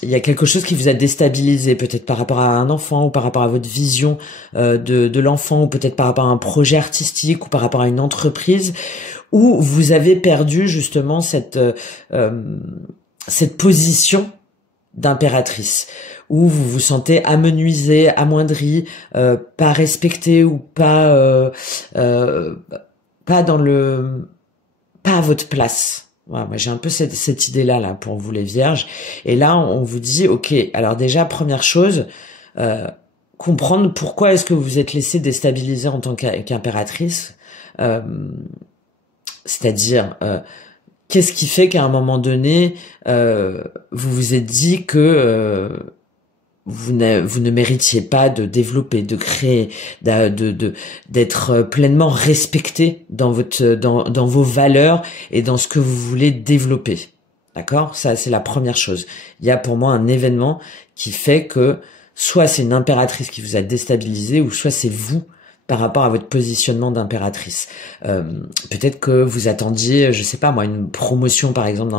y a quelque chose qui vous a déstabilisé, peut-être par rapport à un enfant ou par rapport à votre vision de l'enfant, ou peut-être par rapport à un projet artistique ou par rapport à une entreprise, où vous avez perdu justement cette position d'impératrice, où vous vous sentez amenuisé, amoindri, pas respecté, ou pas pas à votre place. Voilà, moi j'ai un peu cette idée-là là pour vous les Vierges. Et là on vous dit, ok, alors déjà première chose, comprendre pourquoi est-ce que vous vous êtes laissé déstabiliser en tant qu'impératrice, c'est-à-dire qu'est-ce qui fait qu'à un moment donné, vous vous êtes dit que vous ne méritiez pas de développer, de créer, d'être pleinement respecté dans vos valeurs et dans ce que vous voulez développer. D'accord? Ça, c'est la première chose. Il y a pour moi un événement qui fait que soit c'est une impératrice qui vous a déstabilisé, ou soit c'est vous par rapport à votre positionnement d'impératrice. Peut-être que vous attendiez, je sais pas moi, une promotion par exemple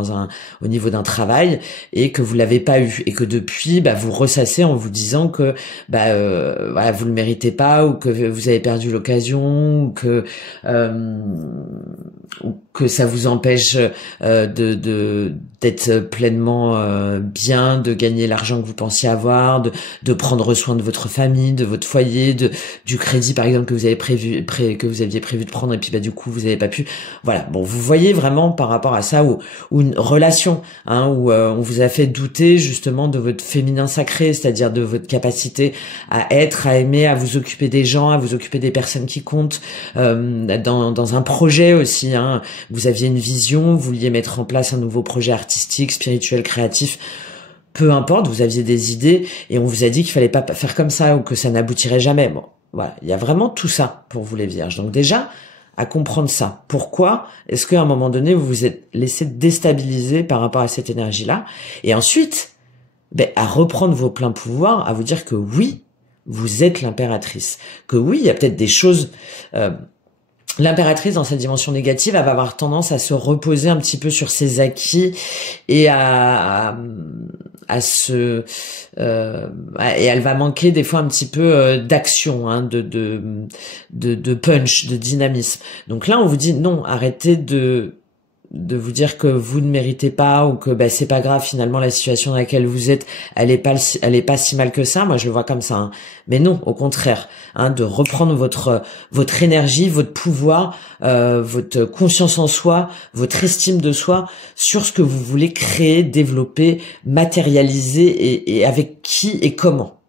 au niveau d'un travail, et que vous l'avez pas eu, et que depuis vous ressassez en vous disant que voilà, vous le méritez pas, ou que vous avez perdu l'occasion, ou que ça vous empêche d'être pleinement bien, de gagner l'argent que vous pensiez avoir, de prendre soin de votre famille, de votre foyer, du crédit par exemple que vous aviez prévu de prendre, et puis du coup vous n'avez pas pu. Voilà, bon, vous voyez vraiment par rapport à ça, ou une relation, hein, où on vous a fait douter justement de votre féminin sacré, c'est-à-dire de votre capacité à être, à aimer, à vous occuper des gens, à vous occuper des personnes qui comptent, dans un projet aussi, hein. Vous aviez une vision, vous vouliez mettre en place un nouveau projet artistique, spirituel, créatif, peu importe, vous aviez des idées, et on vous a dit qu'il fallait pas faire comme ça, ou que ça n'aboutirait jamais. Bon, voilà, il y a vraiment tout ça pour vous les Vierges. Donc déjà, à comprendre ça. Pourquoi est-ce qu'à un moment donné, vous vous êtes laissé déstabiliser par rapport à cette énergie-là? Et ensuite, à reprendre vos pleins pouvoirs, à vous dire que oui, vous êtes l'impératrice. Que oui, il y a peut-être des choses... L'impératrice, dans sa dimension négative, elle va avoir tendance à se reposer un petit peu sur ses acquis, et et elle va manquer des fois un petit peu d'action, hein, de punch, de dynamisme. Donc là, on vous dit non, arrêtez de vous dire que vous ne méritez pas, ou que c'est pas grave, finalement la situation dans laquelle vous êtes, elle est pas si mal que ça. Moi je le vois comme ça, hein. Mais non, au contraire, hein, de reprendre votre énergie, votre pouvoir, votre confiance en soi, votre estime de soi, sur ce que vous voulez créer, développer, matérialiser, et avec qui et comment.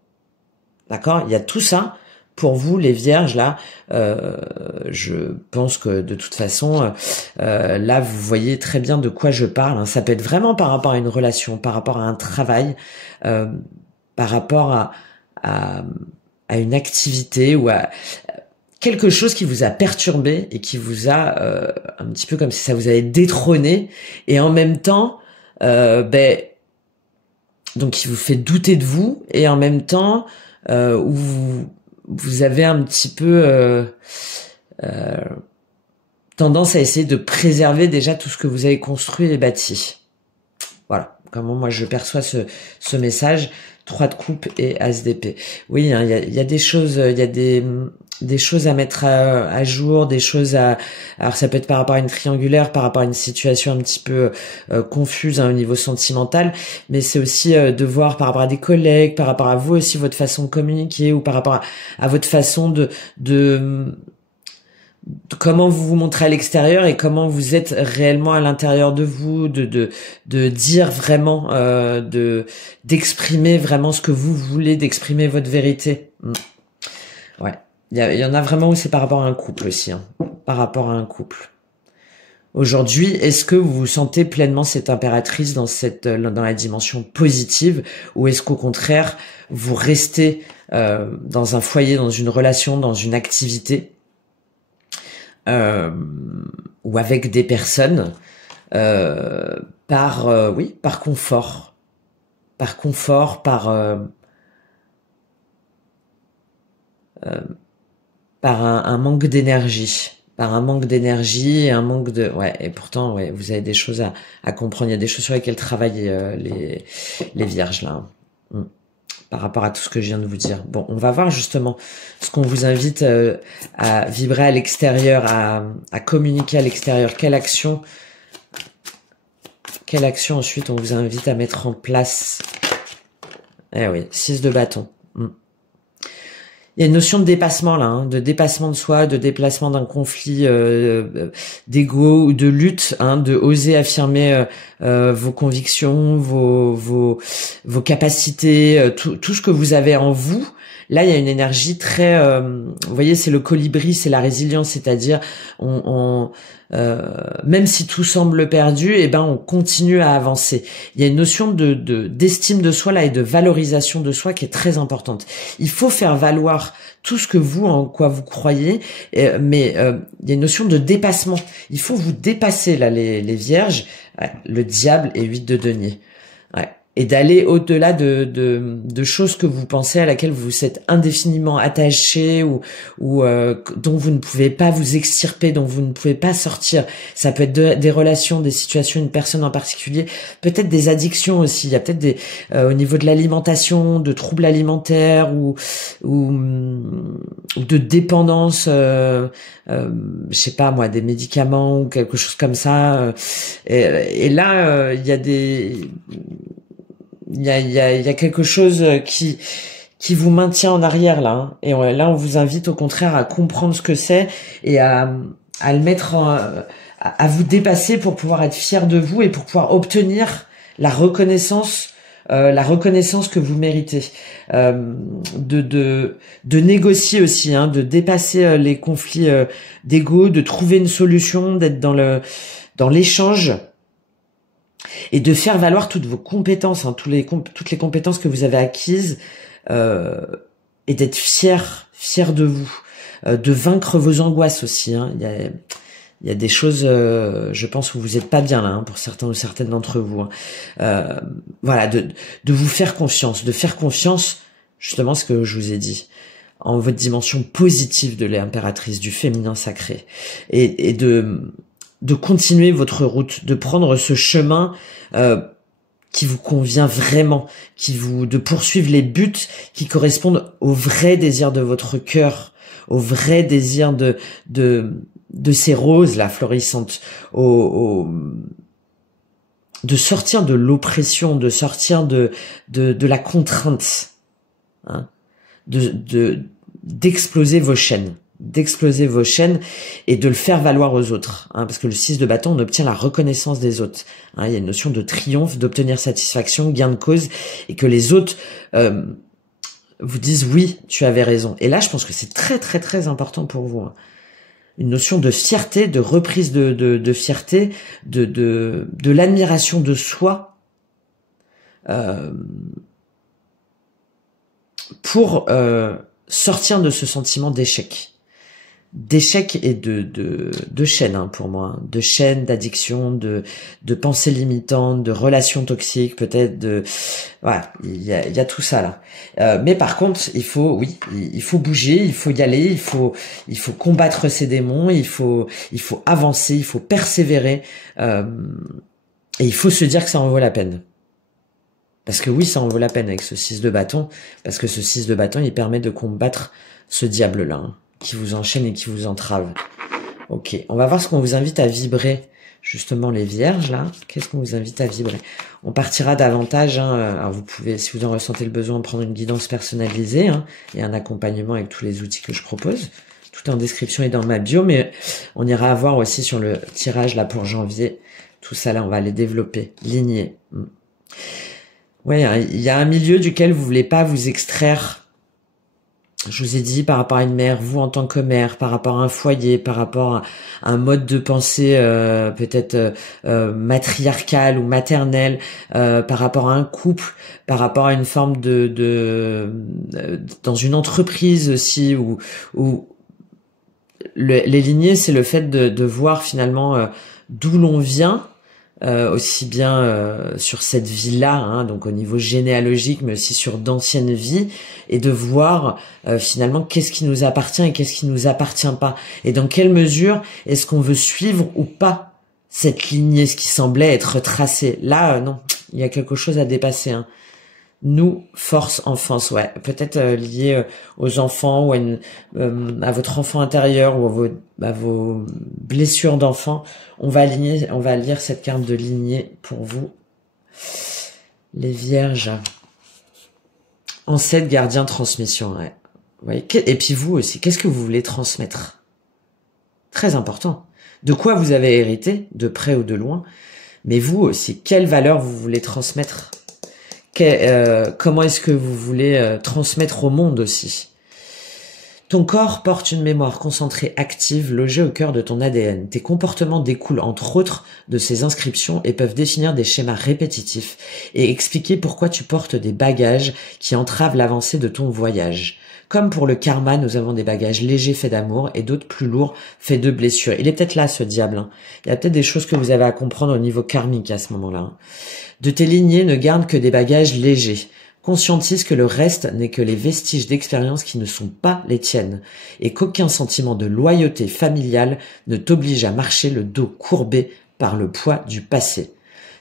D'accord? Il y a tout ça. Pour vous, les Vierges, là, je pense que de toute façon, là, vous voyez très bien de quoi je parle, hein. Ça peut être vraiment par rapport à une relation, par rapport à un travail, par rapport à une activité, ou à quelque chose qui vous a perturbé et qui vous a un petit peu comme si ça vous avait détrôné, et en même temps, donc qui vous fait douter de vous, et en même temps, où vous avez un petit peu tendance à essayer de préserver déjà tout ce que vous avez construit et bâti. Voilà, comment moi je perçois ce message. 3 de coupe et as d'épée. Oui, hein, il y a des choses, il y a des choses à mettre à jour, des choses à... Alors ça peut être par rapport à une triangulaire, par rapport à une situation un petit peu confuse hein, au niveau sentimental, mais c'est aussi de voir par rapport à des collègues, par rapport à vous aussi, votre façon de communiquer, ou par rapport à votre façon de comment vous vous montrez à l'extérieur et comment vous êtes réellement à l'intérieur de vous, de dire vraiment, d'exprimer vraiment ce que vous voulez, d'exprimer votre vérité. Ouais, il y en a vraiment où c'est par rapport à un couple aussi, hein, par rapport à un couple. Aujourd'hui, est-ce que vous vous sentez pleinement cette impératrice dans la dimension positive, ou est-ce qu'au contraire vous restez dans un foyer, dans une relation, dans une activité? Ou avec des personnes par confort, par un manque d'énergie, et un manque de et pourtant vous avez des choses à comprendre. Il y a des choses sur lesquelles travaillent les vierges là. Par rapport à tout ce que je viens de vous dire. Bon, on va voir justement ce qu'on vous invite à vibrer à l'extérieur, à communiquer à l'extérieur. Quelle action ensuite on vous invite à mettre en place. Eh oui, 6 de bâton. Il y a une notion de dépassement là, hein, de dépassement de soi, de déplacement d'un conflit d'ego ou de lutte, hein, de oser affirmer vos convictions, vos capacités, tout ce que vous avez en vous. Là, il y a une énergie très, vous voyez, c'est le colibri, c'est la résilience, c'est-à-dire même si tout semble perdu, on continue à avancer. Il y a une notion d'estime de soi là et de valorisation de soi qui est très importante. Il faut faire valoir tout ce que en quoi vous croyez, mais il y a une notion de dépassement. Il faut vous dépasser là, les vierges, le diable et 8 de denier. Et d'aller au-delà de choses que vous pensez, à laquelle vous vous êtes indéfiniment attaché, ou dont vous ne pouvez pas vous extirper, dont vous ne pouvez pas sortir. Ça peut être des relations, des situations, une personne en particulier, peut-être des addictions aussi. Il y a peut-être au niveau de l'alimentation, de troubles alimentaires ou de dépendance, je sais pas moi, des médicaments ou quelque chose comme ça. Et là, il y a quelque chose qui vous maintient en arrière là, hein. Et là on vous invite au contraire à comprendre ce que c'est et à le mettre à vous dépasser pour pouvoir être fier de vous et pour pouvoir obtenir la reconnaissance que vous méritez, de négocier aussi, hein, de dépasser les conflits d'ego, de trouver une solution, d'être dans l'échange. Et de faire valoir toutes vos compétences, hein, toutes les compétences que vous avez acquises, et d'être fier de vous, de vaincre vos angoisses aussi. Hein. Il y a des choses, je pense, où vous n'êtes pas bien là, hein, pour certains ou certaines d'entre vous. Hein. Voilà, de vous faire confiance, justement ce que je vous ai dit, en votre dimension positive de l'impératrice, du féminin sacré, et de continuer votre route, de prendre ce chemin qui vous convient vraiment, de poursuivre les buts qui correspondent au vrai désir de votre cœur, au vrai désir de ces roses là florissantes, de sortir de l'oppression, de sortir de la contrainte, hein, d'exploser vos chaînes. Et de le faire valoir aux autres, hein, parce que le 6 de bâton, on obtient la reconnaissance des autres, hein, il y a une notion de triomphe, d'obtenir satisfaction, gain de cause, et que les autres vous disent oui, tu avais raison. Et là je pense que c'est très très très important pour vous, hein. Une notion de fierté, de reprise de fierté, de l'admiration de soi, pour sortir de ce sentiment d'échec et de chaîne, hein, pour moi, hein, de chaîne, d'addiction, de pensées limitantes, de relations toxiques, peut-être voilà, il y a tout ça là. Mais par contre, il faut bouger, il faut y aller, il faut combattre ces démons, il faut avancer, il faut persévérer, et il faut se dire que ça en vaut la peine. Parce que oui, ça en vaut la peine avec ce 6 de bâton, parce que ce 6 de bâton, il permet de combattre ce diable-là, hein, qui vous enchaîne et qui vous entrave. Ok, on va voir ce qu'on vous invite à vibrer, justement les vierges, là. Qu'est-ce qu'on vous invite à vibrer? On partira davantage, hein, alors vous pouvez, si vous en ressentez le besoin, prendre une guidance personnalisée, hein, et un accompagnement avec tous les outils que je propose. Tout est en description et dans ma bio, mais on ira voir aussi sur le tirage, là, pour janvier. Tout ça, là, on va les développer. Lignée. Ouais, il y a un milieu duquel vous voulez pas vous extraire. Je vous ai dit, par rapport à une mère, vous en tant que mère, par rapport à un foyer, par rapport à un mode de pensée peut-être matriarcal ou maternel, par rapport à un couple, par rapport à une forme dans une entreprise aussi, où les lignées, c'est le fait de voir finalement d'où l'on vient, aussi bien sur cette vie-là, hein, donc au niveau généalogique, mais aussi sur d'anciennes vies, et de voir finalement qu'est-ce qui nous appartient et qu'est-ce qui nous appartient pas, et dans quelle mesure est-ce qu'on veut suivre ou pas cette lignée, ce qui semblait être tracé. Là, non, il y a quelque chose à dépasser, hein. Nous, force enfance, ouais, peut-être lié aux enfants ou à votre enfant intérieur ou à vos blessures d'enfant. On va lire cette carte de lignée pour vous, les vierges. Ancêtre, gardien, transmission, ouais. Vous voyez, et puis vous aussi, qu'est-ce que vous voulez transmettre? Très important. De quoi vous avez hérité, de près ou de loin, mais vous aussi, quelle valeur vous voulez transmettre? Comment est-ce que vous voulez transmettre au monde aussi? Ton corps porte une mémoire concentrée active logée au cœur de ton ADN. Tes comportements découlent entre autres de ces inscriptions et peuvent définir des schémas répétitifs et expliquer pourquoi tu portes des bagages qui entravent l'avancée de ton voyage. Comme pour le karma, nous avons des bagages légers faits d'amour et d'autres plus lourds faits de blessures. Il est peut-être là, ce diable, hein. Il y a peut-être des choses que vous avez à comprendre au niveau karmique à ce moment-là, hein. De tes lignées ne garde que des bagages légers. Conscientise que le reste n'est que les vestiges d'expériences qui ne sont pas les tiennes et qu'aucun sentiment de loyauté familiale ne t'oblige à marcher le dos courbé par le poids du passé.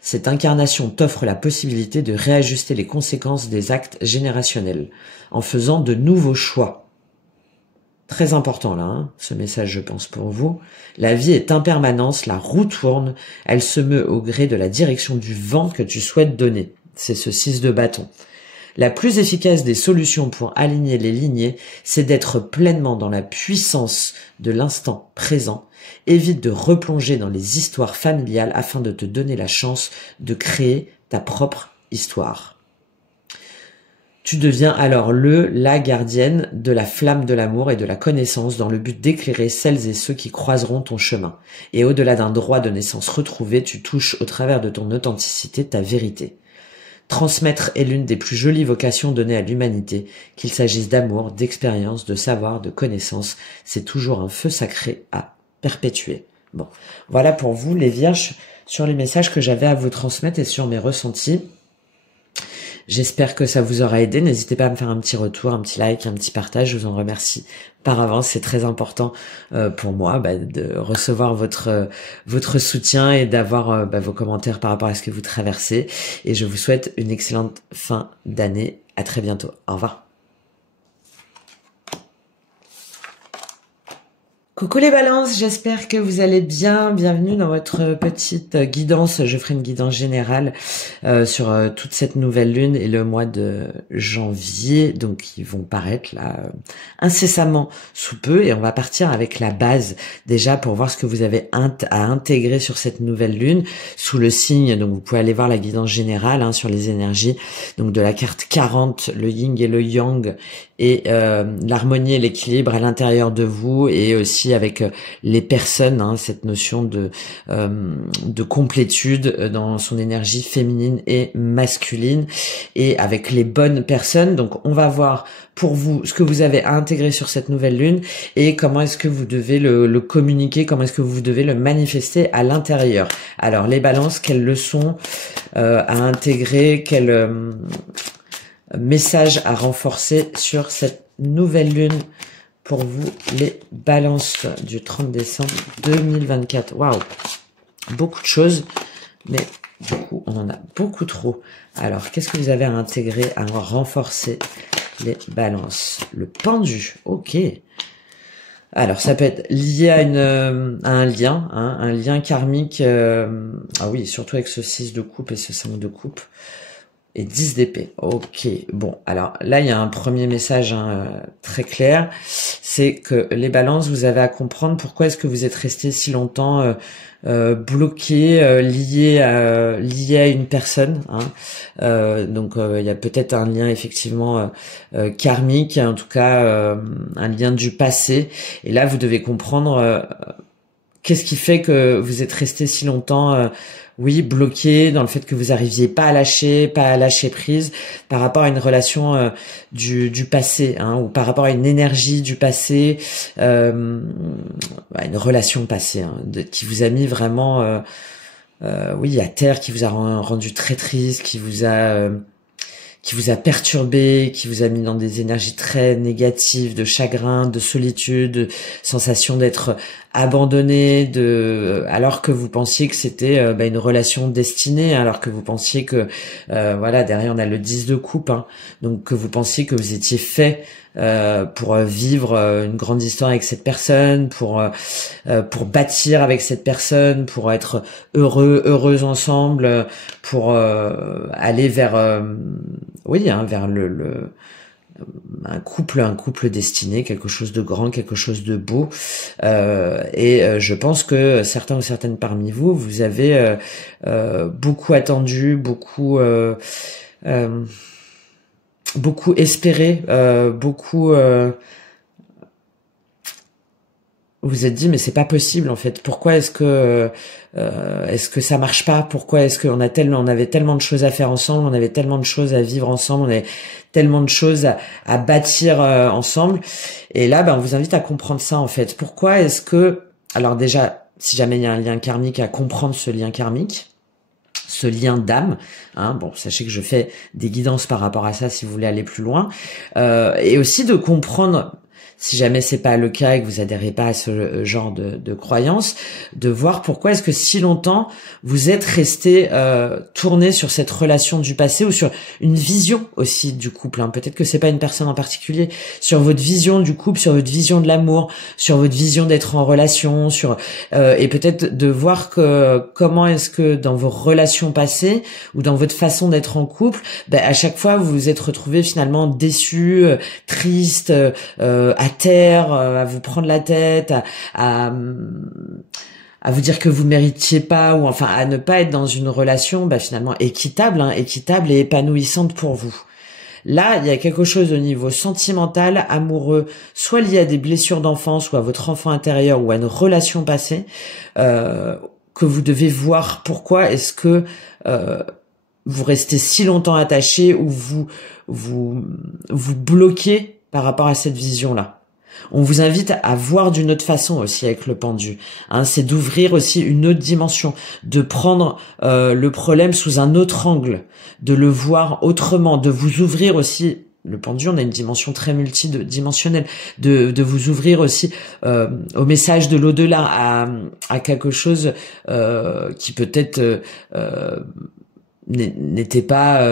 Cette incarnation t'offre la possibilité de réajuster les conséquences des actes générationnels en faisant de nouveaux choix. Très important là, hein, ce message je pense pour vous. La vie est impermanence, la roue tourne, elle se meut au gré de la direction du vent que tu souhaites donner. C'est ce 6 de bâton. La plus efficace des solutions pour aligner les lignées, c'est d'être pleinement dans la puissance de l'instant présent. Évite de replonger dans les histoires familiales afin de te donner la chance de créer ta propre histoire. Tu deviens alors la gardienne de la flamme de l'amour et de la connaissance dans le but d'éclairer celles et ceux qui croiseront ton chemin. Et au-delà d'un droit de naissance retrouvé, tu touches au travers de ton authenticité ta vérité. Transmettre est l'une des plus jolies vocations données à l'humanité, qu'il s'agisse d'amour, d'expérience, de savoir, de connaissance. C'est toujours un feu sacré à perpétuer. Bon, voilà pour vous les vierges sur les messages que j'avais à vous transmettre et sur mes ressentis. J'espère que ça vous aura aidé. N'hésitez pas à me faire un petit retour, un petit like, un petit partage. Je vous en remercie par avance. C'est très important pour moi de recevoir votre soutien et d'avoir vos commentaires par rapport à ce que vous traversez. Et je vous souhaite une excellente fin d'année. À très bientôt. Au revoir. Coucou les balances, j'espère que vous allez bien. Bienvenue dans votre petite guidance. Je ferai une guidance générale sur toute cette nouvelle lune et le mois de janvier. Donc ils vont paraître là incessamment sous peu et on va partir avec la base déjà pour voir ce que vous avez à intégrer sur cette nouvelle lune sous le signe. Donc vous pouvez aller voir la guidance générale hein, sur les énergies donc de la carte 40, le yin et le yang et l'harmonie et l'équilibre à l'intérieur de vous et aussi avec les personnes, hein, cette notion de complétude dans son énergie féminine et masculine et avec les bonnes personnes. Donc on va voir pour vous ce que vous avez à intégrer sur cette nouvelle lune et comment est-ce que vous devez le communiquer, comment est-ce que vous devez le manifester à l'intérieur. Alors les balances, quelles leçons à intégrer, quel message à renforcer sur cette nouvelle lune pour vous les balances du 30 décembre 2024. Waouh, beaucoup de choses, mais Du coup, on en a beaucoup trop. Alors, qu'est-ce que vous avez à intégrer, à renforcer les balances? Le pendu, ok. Alors, ça peut être lié à un lien, hein, un lien karmique. Ah oui, surtout avec ce 6 de coupe et ce 5 de coupe. Et 10 d'épée. Ok. Bon, alors là, il y a un premier message très clair. C'est que les balances, vous avez à comprendre pourquoi est-ce que vous êtes resté si longtemps bloqué, lié à une personne. Hein. Donc, il y a peut-être un lien effectivement karmique, en tout cas un lien du passé. Et là, vous devez comprendre qu'est-ce qui fait que vous êtes resté si longtemps oui, bloqué dans le fait que vous arriviez pas à lâcher prise par rapport à une relation du passé, hein, ou par rapport à une énergie du passé, une relation passée, hein, qui vous a mis vraiment, oui, à terre, qui vous a rendu très triste, qui vous a perturbé, qui vous a mis dans des énergies très négatives, de chagrin, de solitude, de sensation d'être abandonné, alors que vous pensiez que c'était une relation destinée, alors que vous pensiez que voilà, derrière on a le 10 de coupe, hein, donc que vous pensiez que vous étiez fait pour vivre une grande histoire avec cette personne, pour bâtir avec cette personne, pour être heureuse ensemble, pour aller vers oui, hein, vers un couple destiné, quelque chose de grand, quelque chose de beau. Je pense que certains ou certaines parmi vous, vous avez beaucoup attendu, beaucoup espéré, beaucoup vous vous êtes dit mais c'est pas possible en fait. Pourquoi est-ce que ça marche pas? Pourquoi est-ce qu'on avait tellement de choses à faire ensemble, on avait tellement de choses à vivre ensemble, on avait tellement de choses à bâtir ensemble. Et là, on vous invite à comprendre ça en fait. Pourquoi est-ce que, alors déjà, si jamais il y a un lien karmique, à comprendre ce lien karmique, ce lien d'âme, hein, bon, sachez que je fais des guidances par rapport à ça si vous voulez aller plus loin, et aussi de comprendre, si jamais c'est pas le cas et que vous adhérez pas à ce genre de croyance, de voir pourquoi est-ce que si longtemps vous êtes resté tourné sur cette relation du passé ou sur une vision aussi du couple. Hein. Peut-être que c'est pas une personne en particulier, sur votre vision du couple, sur votre vision de l'amour, sur votre vision d'être en relation, et peut-être de voir comment est-ce que dans vos relations passées ou dans votre façon d'être en couple, à chaque fois vous vous êtes retrouvé finalement déçu, triste, à terre, à vous prendre la tête, à vous dire que vous méritiez pas, ou enfin à ne pas être dans une relation finalement équitable et épanouissante pour vous. Là, il y a quelque chose au niveau sentimental, amoureux, soit lié à des blessures d'enfance ou à votre enfant intérieur ou à une relation passée, que vous devez voir pourquoi est-ce que vous restez si longtemps attaché ou vous bloquez par rapport à cette vision-là. On vous invite à voir d'une autre façon aussi avec le pendu. Hein, c'est d'ouvrir aussi une autre dimension, de prendre le problème sous un autre angle, de le voir autrement, de vous ouvrir aussi. Le pendu, on a une dimension très multidimensionnelle, de vous ouvrir aussi au message de l'au-delà, à quelque chose qui peut-être n'était pas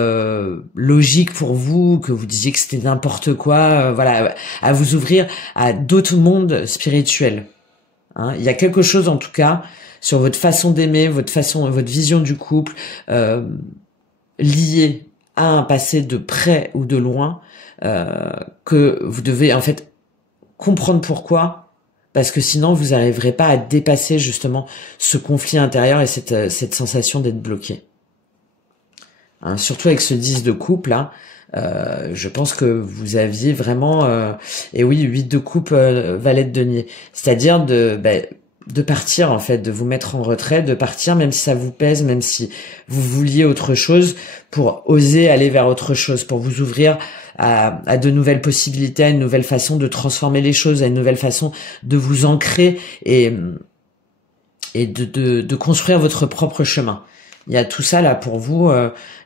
logique pour vous, que vous disiez que c'était n'importe quoi, voilà, à vous ouvrir à d'autres mondes spirituels. Hein. Il y a quelque chose en tout cas sur votre façon d'aimer, votre vision du couple, liée à un passé de près ou de loin, que vous devez en fait comprendre pourquoi, parce que sinon vous n'arriverez pas à dépasser justement ce conflit intérieur et cette sensation d'être bloqué. Hein, surtout avec ce 10 de coupe là, je pense que vous aviez vraiment et oui, 8 de coupe, valet de denier, c'est-à-dire de partir en fait, de vous mettre en retrait, de partir même si ça vous pèse, même si vous vouliez autre chose, pour oser aller vers autre chose, pour vous ouvrir à de nouvelles possibilités, à une nouvelle façon de transformer les choses, à une nouvelle façon de vous ancrer et de construire votre propre chemin. Il y a tout ça là pour vous,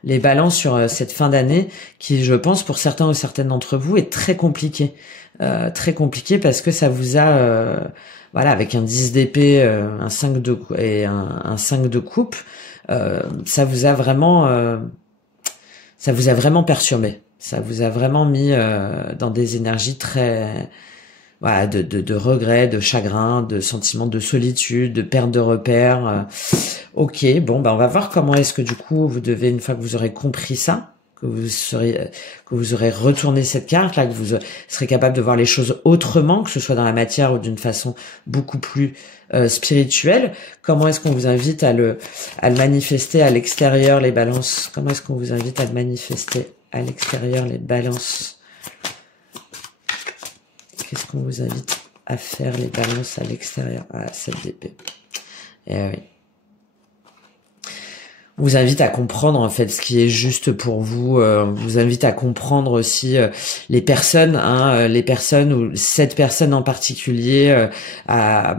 les balances sur cette fin d'année qui, je pense, pour certains ou certaines d'entre vous, est très compliqué parce que ça vous a, voilà, avec un 10 d'épée, un 5 de et un 5 de coupe, ça vous a vraiment perturbé. Ça vous a vraiment mis dans des énergies très, voilà, de regret, de chagrin, de sentiment de solitude, de perte de repères. Ok, bon, bah on va voir comment est-ce que du coup vous devez, une fois que vous aurez compris ça, que vous aurez retourné cette carte là, que vous serez capable de voir les choses autrement, que ce soit dans la matière ou d'une façon beaucoup plus spirituelle. Comment est-ce qu'on vous invite à le manifester à l'extérieur, les balances? Comment est-ce qu'on vous invite à le manifester à l'extérieur, les balances? Qu'est-ce qu'on vous invite à faire, les balances, à l'extérieur? Ah, 7 d'épée. Eh oui. On vous invite à comprendre en fait ce qui est juste pour vous. On vous invite à comprendre aussi les personnes, les personnes ou cette personne en particulier, à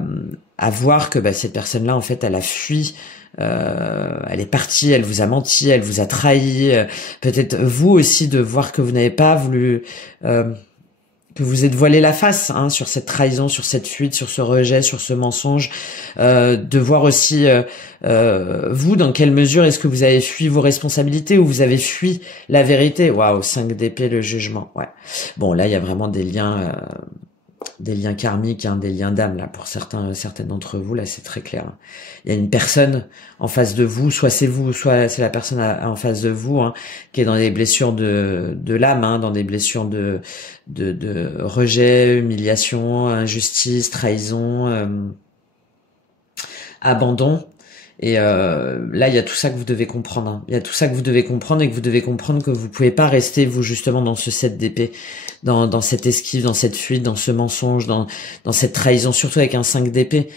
voir que bah, cette personne-là en fait elle a fui. Elle est partie, elle vous a menti, elle vous a trahi. Peut-être vous aussi de voir que vous n'avez pas voulu, que vous êtes voilé la face sur cette trahison, sur cette fuite, sur ce rejet, sur ce mensonge. De voir aussi vous dans quelle mesure est-ce que vous avez fui vos responsabilités ou vous avez fui la vérité. Waouh, 5 d'épée, le jugement. Ouais. Bon là il y a vraiment des liens karmiques, des liens d'âme là pour certaines d'entre vous là, c'est très clair. Il y a une personne en face de vous, soit c'est vous, soit c'est la personne en face de vous qui est dans des blessures de l'âme, dans des blessures de rejet, humiliation, injustice, trahison, abandon. Et là, il y a tout ça que vous devez comprendre. Il y a tout ça que vous devez comprendre et que vous devez comprendre que vous pouvez pas rester, vous, justement, dans ce 7 d'épée, dans cette esquive, dans cette fuite, dans ce mensonge, dans cette trahison, surtout avec un 5 d'épée,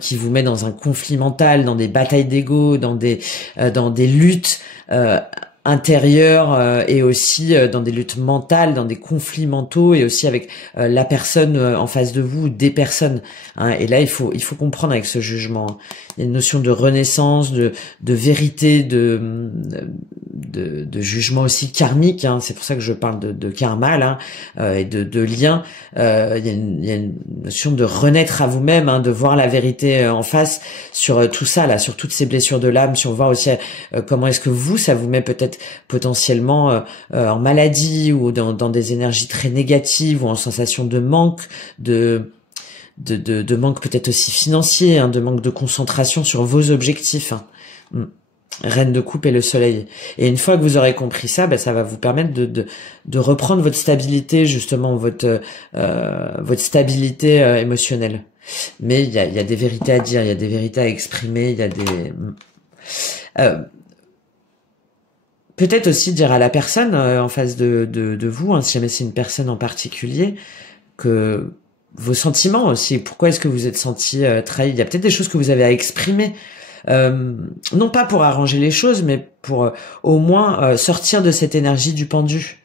qui vous met dans un conflit mental, dans des batailles d'ego, dans des luttes intérieures et aussi dans des luttes mentales, dans des conflits mentaux et aussi avec la personne en face de vous, des personnes. Et là, il faut comprendre avec ce jugement. Il y a une notion de renaissance, de vérité, de jugement aussi karmique. C'est pour ça que je parle de karma là et de lien. Il y a une notion de renaître à vous-même, de voir la vérité en face sur tout ça là, sur toutes ces blessures de l'âme, sur voir aussi comment est-ce que vous, ça vous met peut-être potentiellement en maladie ou dans des énergies très négatives ou en sensation de manque, de manque peut-être aussi financier, de manque de concentration sur vos objectifs. Reine de coupe et le soleil. Et une fois que vous aurez compris ça, ça va vous permettre de reprendre votre stabilité, justement, votre stabilité émotionnelle. Mais il y a des vérités à dire, il y a des vérités à exprimer, il y a des... peut-être aussi dire à la personne en face de vous, si jamais c'est une personne en particulier, que vos sentiments aussi, pourquoi est-ce que vous êtes senti trahi? Il y a peut-être des choses que vous avez à exprimer, non pas pour arranger les choses, mais pour au moins sortir de cette énergie du pendu.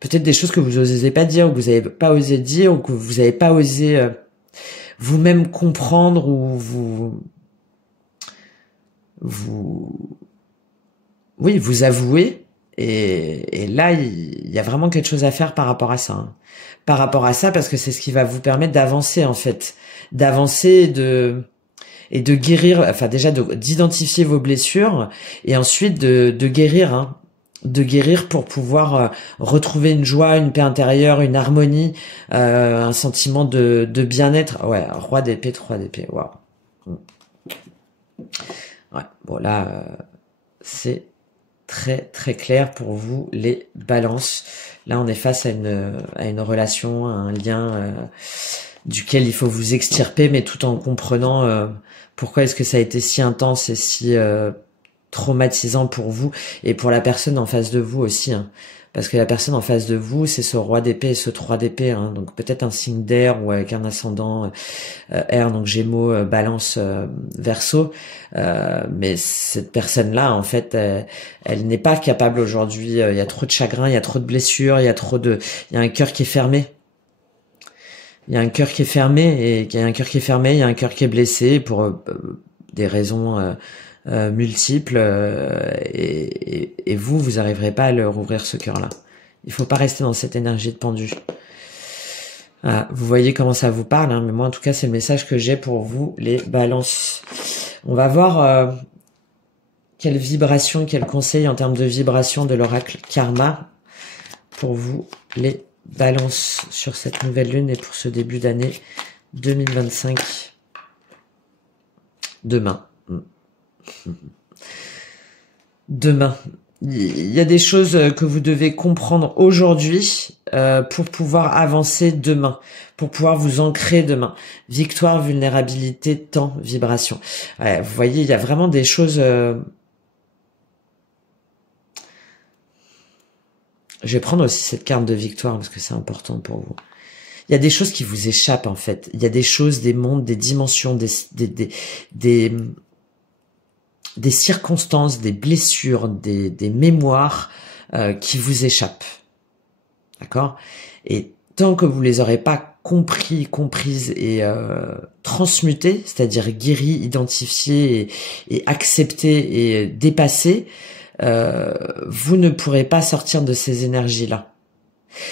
Peut-être des choses que vous n'osez pas dire, ou que vous n'avez pas osé dire, ou que vous n'avez pas osé vous-même comprendre, ou vous avouer. Et là, il y a vraiment quelque chose à faire par rapport à ça. Par rapport à ça, parce que c'est ce qui va vous permettre d'avancer, en fait. D'avancer et de guérir, enfin déjà d'identifier vos blessures et ensuite de guérir, de guérir pour pouvoir retrouver une joie, une paix intérieure, une harmonie, un sentiment de bien-être. Ouais, roi d'épée, 3 d'épée, waouh. Ouais, bon là, c'est très très clair pour vous les balances. Là, on est face à une relation, à un lien duquel il faut vous extirper, mais tout en comprenant pourquoi est-ce que ça a été si intense et si traumatisant pour vous et pour la personne en face de vous aussi. Parce que la personne en face de vous, c'est ce roi d'épée et ce 3 d'épée. Donc peut-être un signe d'air ou avec un ascendant air, donc Gémeaux, Balance, Verseau. Mais cette personne-là, en fait, elle n'est pas capable aujourd'hui. Il y a trop de chagrin, il y a trop de blessures, il y a un cœur qui est fermé. Il y a un cœur qui est fermé il y a un cœur qui est blessé pour des raisons multiples et vous arriverez pas à leur ouvrir ce cœur-là. Il faut pas rester dans cette énergie de pendu. Voilà, vous voyez comment ça vous parle, mais moi en tout cas c'est le message que j'ai pour vous les balances. On va voir quelle vibration, quel conseil en termes de vibration de l'oracle Karma pour vous, les balances, sur cette nouvelle lune et pour ce début d'année 2025. Demain. Demain. Il y a des choses que vous devez comprendre aujourd'hui pour pouvoir avancer demain, pour pouvoir vous ancrer demain. Victoire, vulnérabilité, temps, vibration. Ouais, vous voyez, il y a vraiment des choses... Je vais prendre aussi cette carte de victoire parce que c'est important pour vous. Il y a des choses qui vous échappent en fait. Il y a des choses, des mondes, des dimensions, des circonstances, des blessures, des mémoires qui vous échappent. D'accord? Et tant que vous les aurez pas compris, comprises et transmutées, c'est-à-dire guéries, identifiées et acceptées et dépassées, vous ne pourrez pas sortir de ces énergies-là.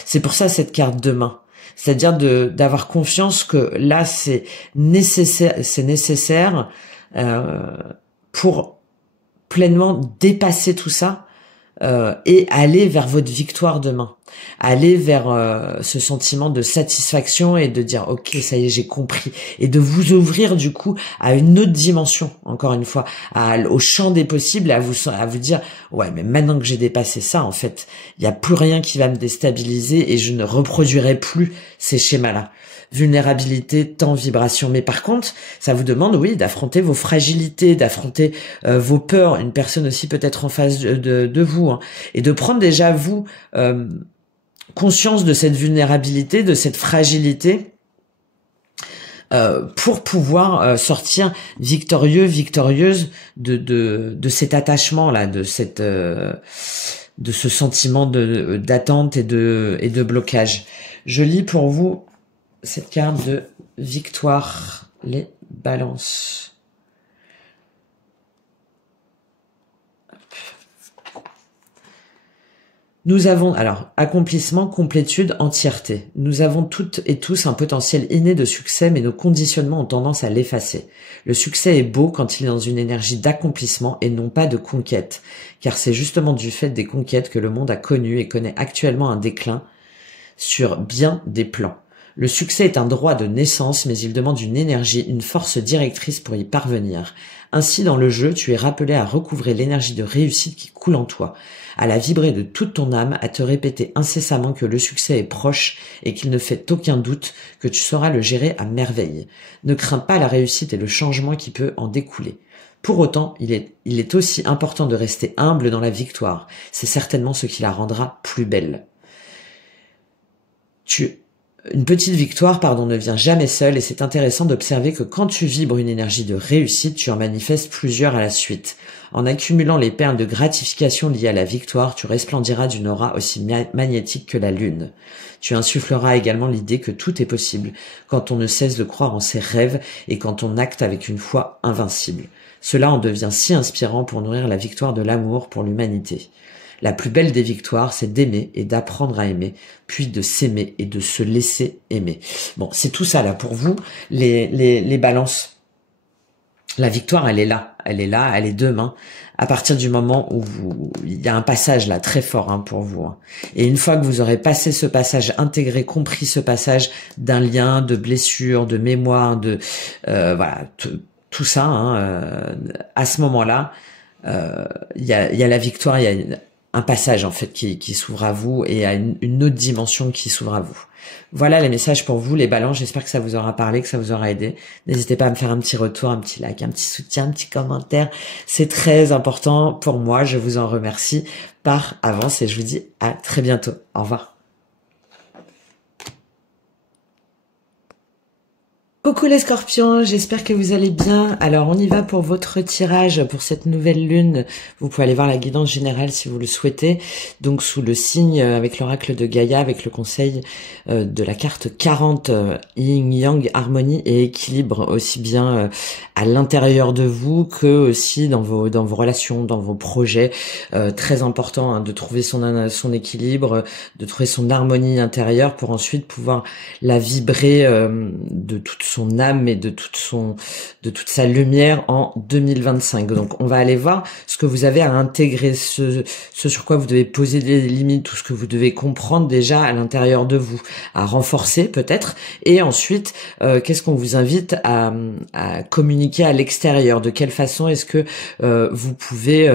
C'est pour ça cette carte demain. C'est-à-dire d'avoir confiance que là, c'est nécessaire pour pleinement dépasser tout ça et aller vers votre victoire demain. Aller vers ce sentiment de satisfaction et de dire ok, ça y est, j'ai compris, et de vous ouvrir du coup à une autre dimension, encore une fois, au champ des possibles, à vous dire ouais, mais maintenant que j'ai dépassé ça, en fait, il n'y a plus rien qui va me déstabiliser et je ne reproduirai plus ces schémas-là. Vulnérabilité, temps, vibration. Mais par contre, ça vous demande, oui, d'affronter vos fragilités, d'affronter vos peurs, une personne aussi peut-être en face de vous, hein, et de prendre déjà, vous, conscience de cette vulnérabilité, de cette fragilité, pour pouvoir sortir victorieux, victorieuse de cet attachement-là, de ce sentiment d'attente et de blocage. Je lis pour vous cette carte de victoire, les balances. Nous avons, alors, accomplissement, complétude, entièreté. Nous avons toutes et tous un potentiel inné de succès, mais nos conditionnements ont tendance à l'effacer. Le succès est beau quand il est dans une énergie d'accomplissement et non pas de conquête, car c'est justement du fait des conquêtes que le monde a connu et connaît actuellement un déclin sur bien des plans. Le succès est un droit de naissance, mais il demande une énergie, une force directrice pour y parvenir. Ainsi, dans le jeu, tu es rappelé à recouvrer l'énergie de réussite qui coule en toi, à la vibrer de toute ton âme, à te répéter incessamment que le succès est proche et qu'il ne fait aucun doute que tu sauras le gérer à merveille. Ne crains pas la réussite et le changement qui peut en découler. Pour autant, il est aussi important de rester humble dans la victoire. C'est certainement ce qui la rendra plus belle. Une petite victoire, ne vient jamais seule, et c'est intéressant d'observer que quand tu vibres une énergie de réussite, tu en manifestes plusieurs à la suite. En accumulant les perles de gratification liées à la victoire, tu resplendiras d'une aura aussi magnétique que la lune. Tu insuffleras également l'idée que tout est possible quand on ne cesse de croire en ses rêves et quand on acte avec une foi invincible. Cela en devient si inspirant pour nourrir la victoire de l'amour pour l'humanité. La plus belle des victoires, c'est d'aimer et d'apprendre à aimer, puis de s'aimer et de se laisser aimer. Bon, c'est tout ça là pour vous, les balances. La victoire, elle est là, elle est demain, à partir du moment où il y a un passage là très fort pour vous. Et une fois que vous aurez passé ce passage, intégré, compris ce passage d'un lien, de blessure, de mémoire, voilà, tout ça, à ce moment-là, il y a la victoire, il y a un passage en fait qui s'ouvre à vous et à une autre dimension qui s'ouvre à vous. Voilà les messages pour vous, les balances. J'espère que ça vous aura parlé, que ça vous aura aidé. N'hésitez pas à me faire un petit retour, un petit like, un petit soutien, un petit commentaire. C'est très important pour moi. Je vous en remercie par avance et je vous dis à très bientôt. Au revoir. Coucou les scorpions, j'espère que vous allez bien. Alors on y va pour votre tirage pour cette nouvelle lune. Vous pouvez aller voir la guidance générale si vous le souhaitez. Donc sous le signe avec l'oracle de Gaïa, avec le conseil de la carte 40, Yin, Yang, harmonie et équilibre, aussi bien à l'intérieur de vous que aussi dans vos relations, dans vos projets. Très important de trouver son équilibre, de trouver son harmonie intérieure pour ensuite pouvoir la vibrer de toutes son âme et de toute sa lumière en 2025. Donc on va aller voir ce que vous avez à intégrer, ce sur quoi vous devez poser des limites, tout ce que vous devez comprendre déjà à l'intérieur de vous, à renforcer peut-être, et ensuite qu'est-ce qu'on vous invite à communiquer à l'extérieur, de quelle façon est-ce que vous pouvez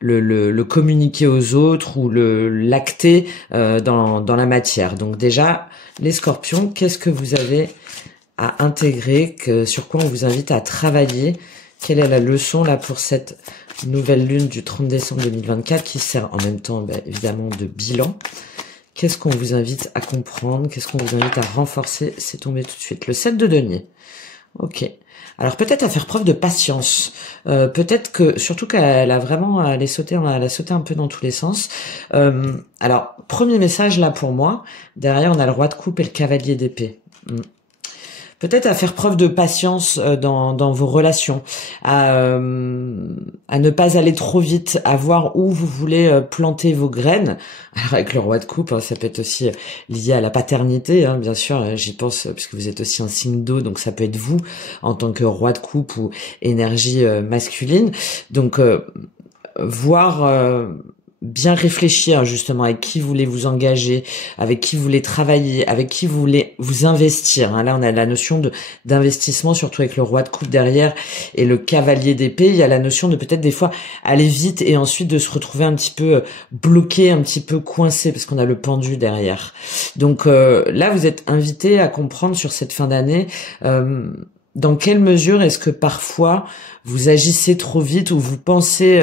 le communiquer aux autres ou l'acter dans la matière. Donc déjà, les scorpions, qu'est-ce que vous avez à intégrer, sur quoi on vous invite à travailler? Quelle est la leçon là pour cette nouvelle lune du 30 décembre 2024 qui sert en même temps évidemment de bilan? Qu'est-ce qu'on vous invite à comprendre? Qu'est-ce qu'on vous invite à renforcer? C'est tombé tout de suite. Le 7 de denier. Ok. Alors peut-être à faire preuve de patience. Peut-être que, surtout qu'elle a vraiment, elle a sauté un peu dans tous les sens. Alors, premier message là pour moi. Derrière, on a le roi de coupe et le cavalier d'épée. Peut-être à faire preuve de patience dans vos relations, à ne pas aller trop vite, à voir où vous voulez planter vos graines. Alors avec le roi de coupe, ça peut être aussi lié à la paternité, bien sûr, j'y pense, puisque vous êtes aussi un signe d'eau, donc ça peut être vous en tant que roi de coupe ou énergie masculine. Donc voir... bien réfléchir justement avec qui vous voulez vous engager, avec qui vous voulez travailler, avec qui vous voulez vous investir. Là, on a la notion d'investissement, surtout avec le roi de coupe derrière et le cavalier d'épée. Il y a la notion de peut-être des fois aller vite et ensuite de se retrouver un petit peu bloqué, un petit peu coincé parce qu'on a le pendu derrière. Donc là, vous êtes invité à comprendre sur cette fin d'année dans quelle mesure est-ce que parfois vous agissez trop vite ou vous pensez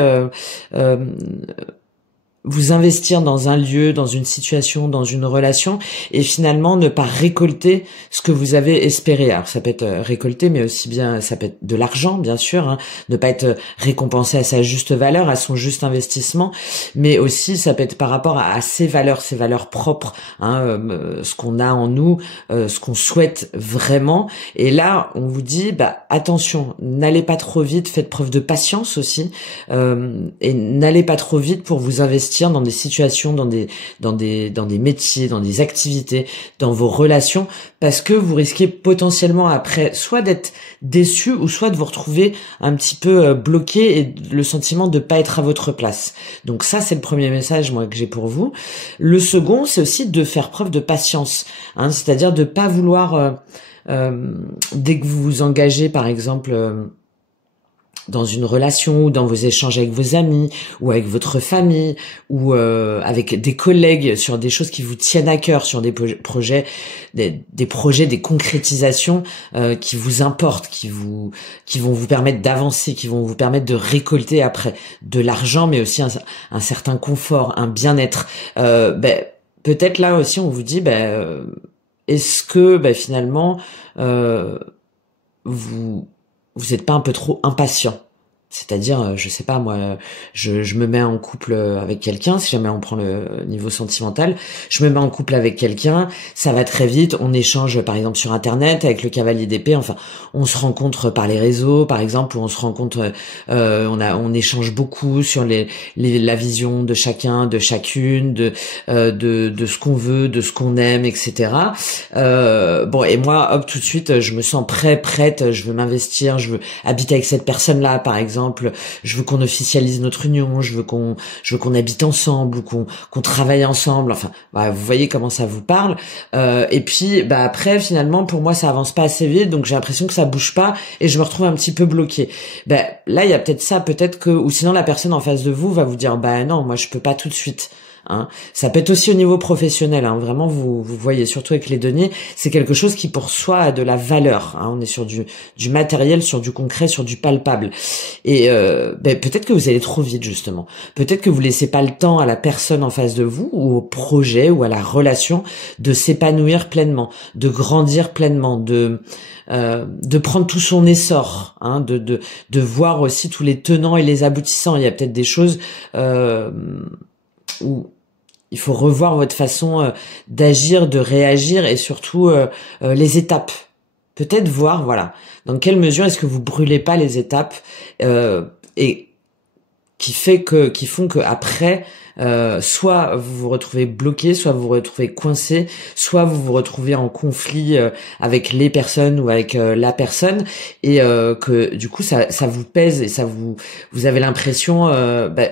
vous investir dans un lieu, dans une situation, dans une relation, et finalement ne pas récolter ce que vous avez espéré. Alors ça peut être récolté, mais aussi bien ça peut être de l'argent, bien sûr, ne pas être récompensé à sa juste valeur, à son juste investissement, mais aussi ça peut être par rapport à ses valeurs propres, ce qu'on a en nous, ce qu'on souhaite vraiment. Et là, on vous dit, attention, n'allez pas trop vite, faites preuve de patience aussi, et n'allez pas trop vite pour vous investir dans des situations, dans des métiers, dans des activités, dans vos relations, parce que vous risquez potentiellement après soit d'être déçu ou soit de vous retrouver un petit peu bloqué et le sentiment de pas être à votre place. Donc ça, c'est le premier message moi que j'ai pour vous. Le second, c'est aussi de faire preuve de patience, c'est-à-dire de pas vouloir dès que vous vous engagez, par exemple dans une relation ou dans vos échanges avec vos amis ou avec votre famille ou avec des collègues sur des choses qui vous tiennent à cœur, sur des projets, des concrétisations qui vous importent, qui vont vous permettre d'avancer, qui vont vous permettre de récolter après de l'argent, mais aussi un certain confort, un bien-être. Peut-être là aussi on vous dit est-ce que finalement vous êtes pas un peu trop impatient? C'est-à-dire, je sais pas, moi, je me mets en couple avec quelqu'un, si jamais on prend le niveau sentimental, je me mets en couple avec quelqu'un, ça va très vite, on échange par exemple sur Internet avec le cavalier d'épée, enfin, on se rencontre par les réseaux, par exemple, où on se rencontre, on échange beaucoup sur la vision de chacun, de chacune, de ce qu'on veut, de ce qu'on aime, etc. Et moi, hop, tout de suite, je me sens prête, je veux m'investir, je veux habiter avec cette personne-là, par exemple, je veux qu'on officialise notre union, je veux qu'on habite ensemble ou qu'on travaille ensemble. Enfin, vous voyez comment ça vous parle. Et puis, après, finalement, pour moi, ça avance pas assez vite, donc j'ai l'impression que ça bouge pas et je me retrouve un petit peu bloqué. Là, il y a peut-être ça, ou sinon la personne en face de vous va vous dire, non, moi, je peux pas tout de suite. Ça peut être aussi au niveau professionnel, vraiment vous voyez, surtout avec les deniers, c'est quelque chose qui pour soi a de la valeur, on est sur du matériel, sur du concret, sur du palpable, et peut-être que vous allez trop vite justement, peut-être que vous laissez pas le temps à la personne en face de vous ou au projet ou à la relation de s'épanouir pleinement, de grandir pleinement, de prendre tout son essor, de voir aussi tous les tenants et les aboutissants. Il y a peut-être des choses où il faut revoir votre façon d'agir, de réagir et surtout les étapes. Peut-être voir, dans quelle mesure est-ce que vous brûlez pas les étapes et qui font que après soit vous vous retrouvez bloqué, soit vous vous retrouvez coincé, soit vous vous retrouvez en conflit avec les personnes ou avec la personne, et que du coup ça vous pèse et vous avez l'impression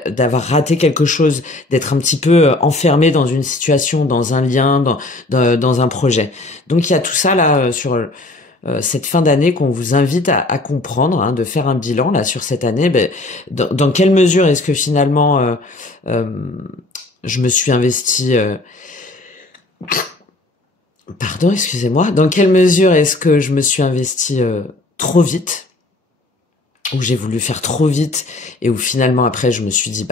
d'avoir raté quelque chose, d'être un petit peu enfermé dans une situation, dans un lien, dans un projet. Donc il y a tout ça là sur cette fin d'année qu'on vous invite à comprendre, hein, de faire un bilan là sur cette année. Dans quelle mesure est-ce que finalement je me suis investi pardon, excusez-moi. Dans quelle mesure est-ce que je me suis investi trop vite, où j'ai voulu faire trop vite et où finalement après je me suis dit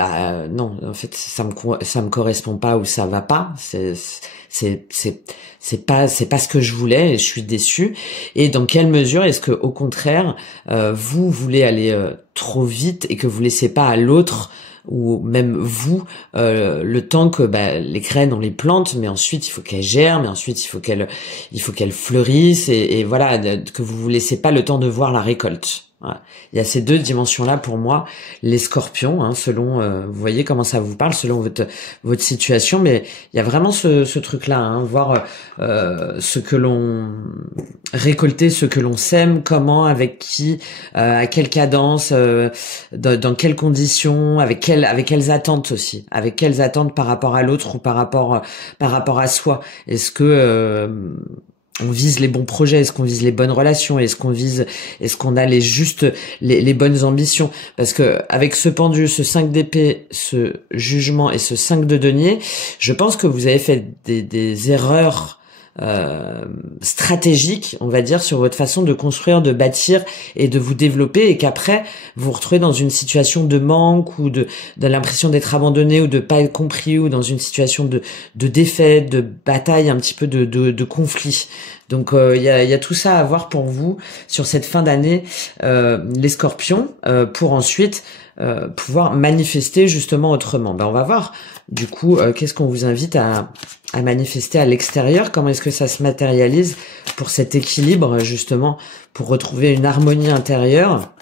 non, en fait ça me correspond pas, ou ça va pas, c'est pas ce que je voulais et je suis déçu. Et dans quelle mesure est-ce que au contraire vous voulez aller trop vite et que vous laissez pas à l'autre ou même vous le temps que les graines on les plante, mais ensuite il faut qu'elles germent, mais ensuite il faut qu'elles fleurissent, et voilà, que vous laissez pas le temps de voir la récolte. Voilà. Il y a ces deux dimensions-là pour moi, les scorpions, hein, selon, vous voyez comment ça vous parle, selon votre situation, mais il y a vraiment ce truc-là, hein, voir ce que l'on récolter, ce que l'on sème, comment, avec qui, à quelle cadence, dans quelles conditions, avec quelles attentes aussi, avec quelles attentes par rapport à l'autre ou par rapport à soi. Est-ce que on vise les bons projets, est-ce qu'on vise les bonnes relations, est-ce qu'on a les bonnes ambitions? Parce que avec ce pendu, ce 5 d'épée, ce jugement et ce 5 de denier, je pense que vous avez fait des erreurs stratégique, on va dire, sur votre façon de construire, de bâtir et de vous développer, et qu'après vous vous retrouvez dans une situation de manque ou de l'impression d'être abandonné ou de pas être compris, ou dans une situation de défaite, de bataille, un petit peu de conflit. Donc il y a tout ça à voir pour vous sur cette fin d'année, les scorpions, pour ensuite pouvoir manifester justement autrement. On va voir du coup qu'est-ce qu'on vous invite à manifester à l'extérieur, comment est-ce que ça se matérialise pour cet équilibre justement, pour retrouver une harmonie intérieure.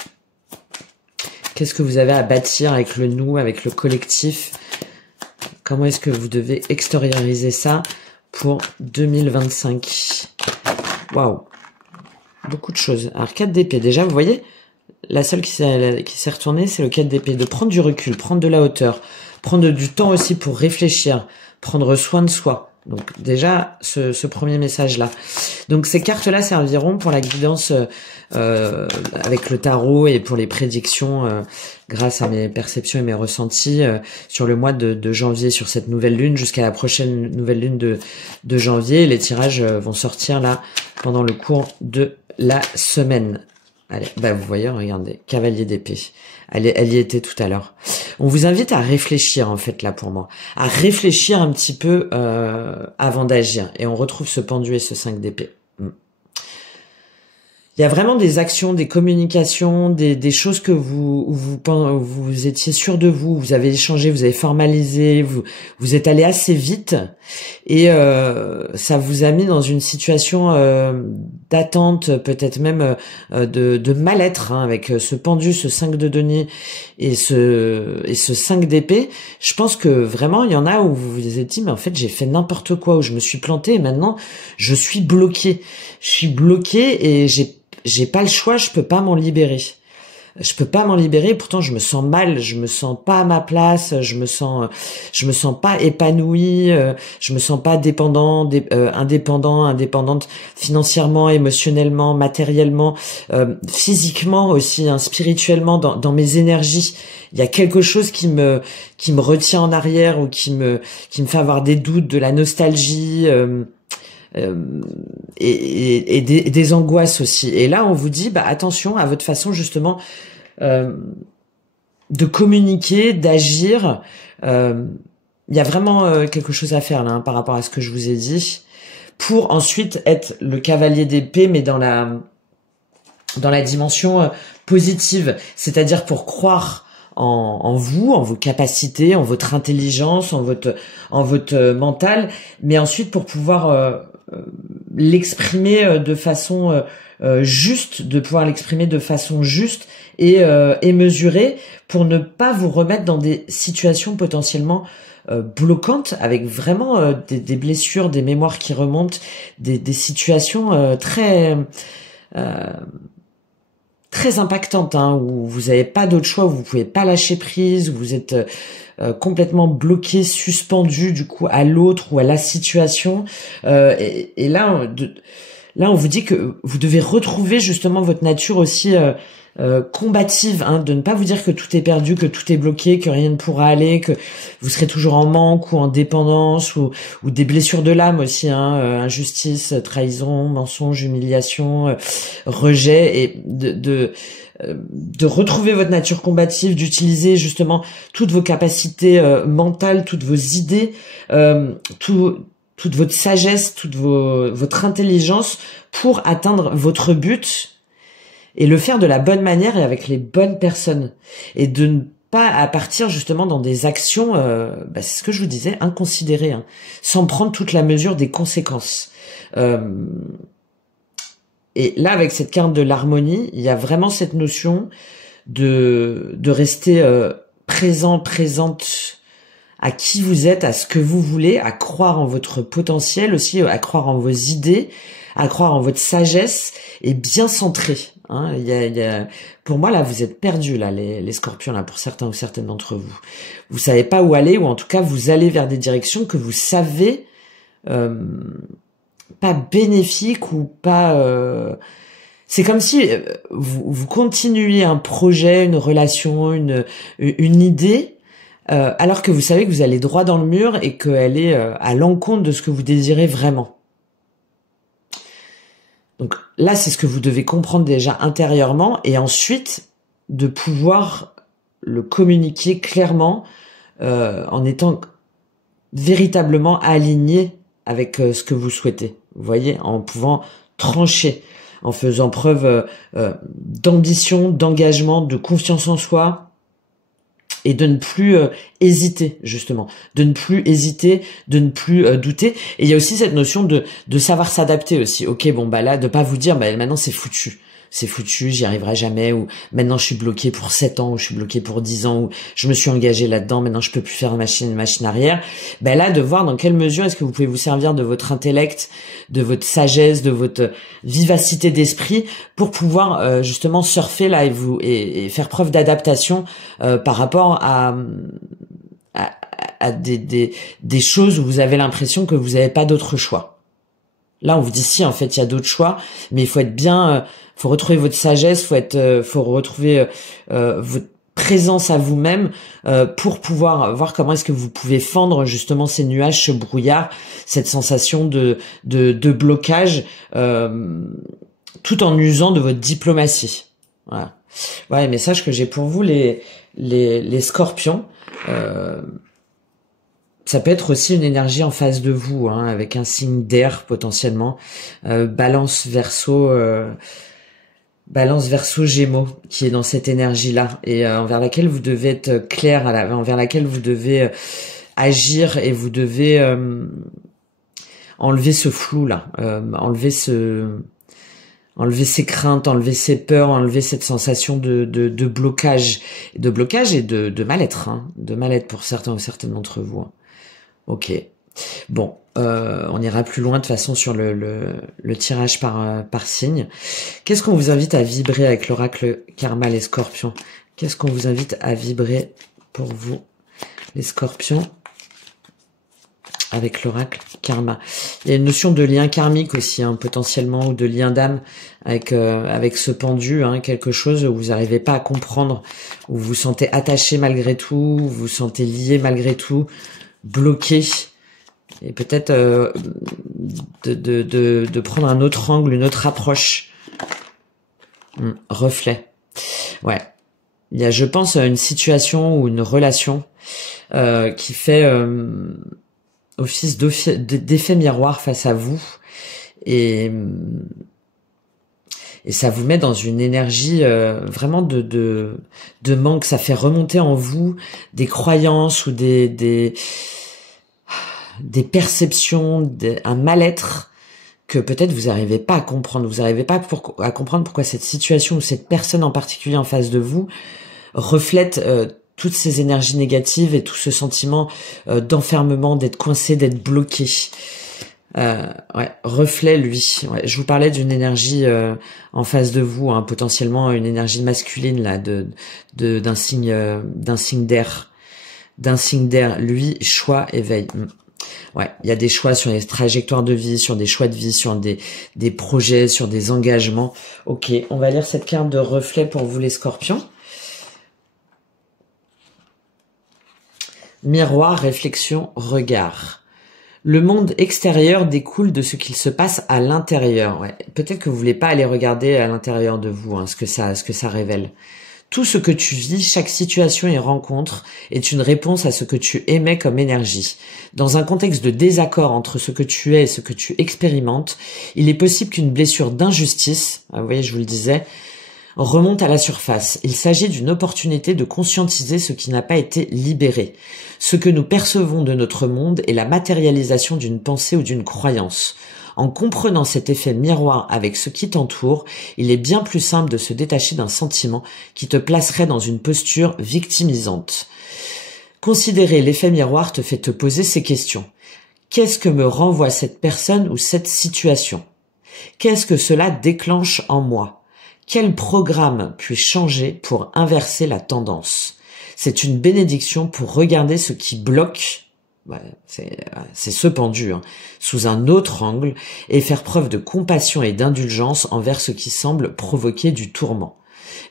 Qu'est-ce que vous avez à bâtir avec le nous, avec le collectif? Comment est-ce que vous devez extérioriser ça pour 2025? Waouh, beaucoup de choses. Alors 4 d'épée, déjà vous voyez, la seule qui s'est retournée, c'est le 4 d'épée. De prendre du recul, prendre de la hauteur, prendre du temps aussi pour réfléchir, prendre soin de soi. Donc déjà, ce premier message-là. Donc ces cartes-là serviront pour la guidance avec le tarot et pour les prédictions grâce à mes perceptions et mes ressentis sur le mois de janvier, sur cette nouvelle lune, jusqu'à la prochaine nouvelle lune de janvier. Les tirages vont sortir là pendant le cours de la semaine. Allez, vous voyez, regardez, cavalier d'épée. Elle y était tout à l'heure. On vous invite à réfléchir, en fait, là, pour moi. À réfléchir un petit peu avant d'agir. Et on retrouve ce pendu et ce 5 d'épée. Il y a vraiment des actions, des communications, des choses que vous étiez sûr de vous, vous avez échangé, vous avez formalisé, vous êtes allé assez vite, et ça vous a mis dans une situation d'attente, peut-être même de mal-être, hein, avec ce pendu, ce 5 de denier et ce 5 d'épée. Je pense que vraiment il y en a où vous vous êtes dit mais en fait j'ai fait n'importe quoi, où je me suis planté et maintenant je suis bloqué. Je suis bloqué et j'ai pas le choix, je peux pas m'en libérer. Je peux pas m'en libérer, pourtant je me sens mal, je me sens pas à ma place, je me sens pas épanoui, je me sens pas indépendante financièrement, émotionnellement, matériellement, physiquement aussi, hein, spirituellement, dans mes énergies. Il y a quelque chose qui me retient en arrière, ou qui me fait avoir des doutes, de la nostalgie, et des angoisses aussi. Et là, on vous dit, attention à votre façon justement de communiquer, d'agir. Il y a vraiment quelque chose à faire là, hein, par rapport à ce que je vous ai dit, pour ensuite être le cavalier d'épée, mais dans la dimension positive, c'est-à-dire pour croire en vous, en vos capacités, en votre intelligence, en votre mental, mais ensuite pour pouvoir l'exprimer de façon juste, de pouvoir l'exprimer de façon juste et mesuré pour ne pas vous remettre dans des situations potentiellement bloquantes, avec vraiment des blessures, des mémoires qui remontent, des situations très impactantes, hein, où vous n'avez pas d'autre choix, où vous pouvez pas lâcher prise, où vous êtes complètement bloqué, suspendu du coup à l'autre ou à la situation. Et là, on vous dit que vous devez retrouver justement votre nature aussi combative, hein, de ne pas vous dire que tout est perdu, que tout est bloqué, que rien ne pourra aller, que vous serez toujours en manque ou en dépendance, ou des blessures de l'âme aussi, hein, injustice, trahison, mensonge, humiliation, rejet, et de retrouver votre nature combative, d'utiliser justement toutes vos capacités mentales, toutes vos idées, toute votre sagesse, toute votre intelligence pour atteindre votre but, et le faire de la bonne manière et avec les bonnes personnes, et de ne pas à partir justement dans des actions, c'est ce que je vous disais, inconsidérées, hein, sans prendre toute la mesure des conséquences. Et là, avec cette carte de l'harmonie, il y a vraiment cette notion de rester présente à qui vous êtes, à ce que vous voulez, à croire en votre potentiel aussi, à croire en vos idées, à croire en votre sagesse, et bien centré. Hein, pour moi là, vous êtes perdus là, les Scorpions là, pour certains ou certaines d'entre vous. Vous savez pas où aller, ou en tout cas vous allez vers des directions que vous savez pas bénéfiques ou pas. C'est comme si vous continuiez un projet, une relation, une idée, alors que vous savez que vous allez droit dans le mur et qu'elle est à l'encontre de ce que vous désirez vraiment. Donc là, c'est ce que vous devez comprendre déjà intérieurement, et ensuite de pouvoir le communiquer clairement en étant véritablement aligné avec ce que vous souhaitez. Vous voyez, en pouvant trancher, en faisant preuve d'ambition, d'engagement, de confiance en soi, et de ne plus hésiter, justement, de ne plus hésiter, de ne plus douter. Et il y a aussi cette notion de savoir s'adapter aussi. Ok, bon bah là, de pas vous dire bah maintenant c'est foutu, j'y arriverai jamais, ou maintenant je suis bloqué pour 7 ans, ou je suis bloqué pour 10 ans, ou je me suis engagé là-dedans, maintenant je peux plus faire une machine arrière. Ben là, de voir dans quelle mesure est-ce que vous pouvez vous servir de votre intellect, de votre sagesse, de votre vivacité d'esprit pour pouvoir justement surfer là et faire preuve d'adaptation par rapport à des choses où vous avez l'impression que vous n'avez pas d'autre choix. Là, on vous dit si, en fait, il y a d'autres choix, mais il faut être bien, faut retrouver votre sagesse, faut retrouver votre présence à vous-même pour pouvoir voir comment est-ce que vous pouvez fendre justement ces nuages, ce brouillard, cette sensation de blocage, tout en usant de votre diplomatie. Voilà. Ouais, message que j'ai pour vous, les Scorpions. Ça peut être aussi une énergie en face de vous, hein, avec un signe d'air potentiellement, Balance Verseau Gémeaux, qui est dans cette énergie-là, et envers laquelle vous devez être clair, envers laquelle vous devez agir, et vous devez enlever ce flou-là, enlever ses craintes, enlever ses peurs, enlever cette sensation de blocage et de mal-être, hein, de mal-être pour certains ou certaines d'entre vous. Hein. Ok. Bon, on ira plus loin de toute façon sur le tirage par signe. Qu'est-ce qu'on vous invite à vibrer avec l'oracle Karma, les Scorpions? Qu'est-ce qu'on vous invite à vibrer pour vous, les Scorpions, avec l'oracle Karma? Il y a une notion de lien karmique aussi, hein, potentiellement, ou de lien d'âme avec ce pendu, hein, quelque chose où vous n'arrivez pas à comprendre, où vous vous sentez attaché malgré tout, où vous vous sentez lié malgré tout, bloqué, et peut-être de prendre un autre angle, une autre approche. Reflet. Ouais. Il y a, je pense, une situation ou une relation qui fait office d'effet miroir face à vous, et ça vous met dans une énergie vraiment de manque. Ça fait remonter en vous des croyances ou des perceptions, un mal-être que peut-être vous n'arrivez pas à comprendre. Vous n'arrivez pas à comprendre pourquoi cette situation ou cette personne en particulier en face de vous reflète toutes ces énergies négatives et tout ce sentiment d'enfermement, d'être coincé, d'être bloqué. Ouais, reflet lui. Ouais, je vous parlais d'une énergie en face de vous, hein, potentiellement une énergie masculine là, d'un signe d'air, Lui, choix, éveil. Ouais, il y a des choix sur les trajectoires de vie, sur des choix de vie, sur des projets, sur des engagements. Ok, on va lire cette carte de reflet pour vous les Scorpions. Miroir, réflexion, regard. Le monde extérieur découle de ce qu'il se passe à l'intérieur. Ouais. Peut-être que vous voulez pas aller regarder à l'intérieur de vous, hein, ce que ça révèle. Tout ce que tu vis, chaque situation et rencontre est une réponse à ce que tu émets comme énergie. Dans un contexte de désaccord entre ce que tu es et ce que tu expérimentes, il est possible qu'une blessure d'injustice, vous voyez, je vous le disais, remonte à la surface. Il s'agit d'une opportunité de conscientiser ce qui n'a pas été libéré. Ce que nous percevons de notre monde est la matérialisation d'une pensée ou d'une croyance. En comprenant cet effet miroir avec ce qui t'entoure, il est bien plus simple de se détacher d'un sentiment qui te placerait dans une posture victimisante. Considérer l'effet miroir te fait te poser ces questions. Qu'est-ce que me renvoie cette personne ou cette situation? Qu'est-ce que cela déclenche en moi? Quel programme puis-je changer pour inverser la tendance? C'est une bénédiction pour regarder ce qui bloque, c'est ce pendu, hein, sous un autre angle et faire preuve de compassion et d'indulgence envers ce qui semble provoquer du tourment.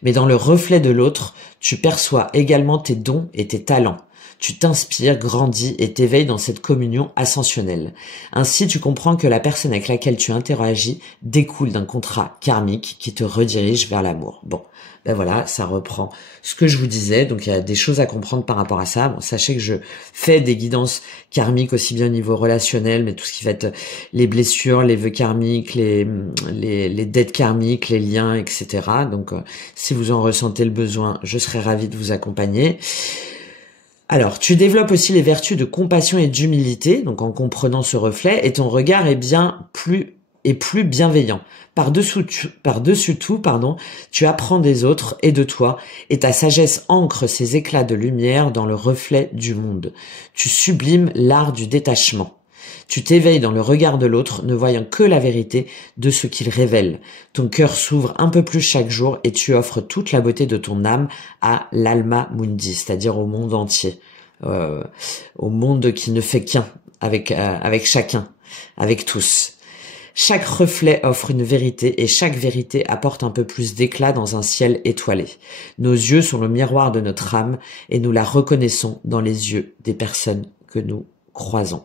Mais dans le reflet de l'autre, tu perçois également tes dons et tes talents. Tu t'inspires, grandis et t'éveilles dans cette communion ascensionnelle. Ainsi, tu comprends que la personne avec laquelle tu interagis découle d'un contrat karmique qui te redirige vers l'amour. Bon, ben voilà, ça reprend ce que je vous disais. Donc, il y a des choses à comprendre par rapport à ça. Bon, sachez que je fais des guidances karmiques aussi bien au niveau relationnel, mais tout ce qui va être les blessures, les vœux karmiques, les dettes karmiques, les liens, etc. Donc, si vous en ressentez le besoin, je serai ravie de vous accompagner. Alors, tu développes aussi les vertus de compassion et d'humilité, donc en comprenant ce reflet, et ton regard est plus bienveillant. Par-dessus tout, tu apprends des autres et de toi, et ta sagesse ancre ces éclats de lumière dans le reflet du monde. Tu sublimes l'art du détachement. Tu t'éveilles dans le regard de l'autre, ne voyant que la vérité de ce qu'il révèle. Ton cœur s'ouvre un peu plus chaque jour et tu offres toute la beauté de ton âme à l'Alma Mundi, c'est-à-dire au monde entier, au monde qui ne fait qu'un, avec chacun, avec tous. Chaque reflet offre une vérité et chaque vérité apporte un peu plus d'éclat dans un ciel étoilé. Nos yeux sont le miroir de notre âme et nous la reconnaissons dans les yeux des personnes que nous croisons.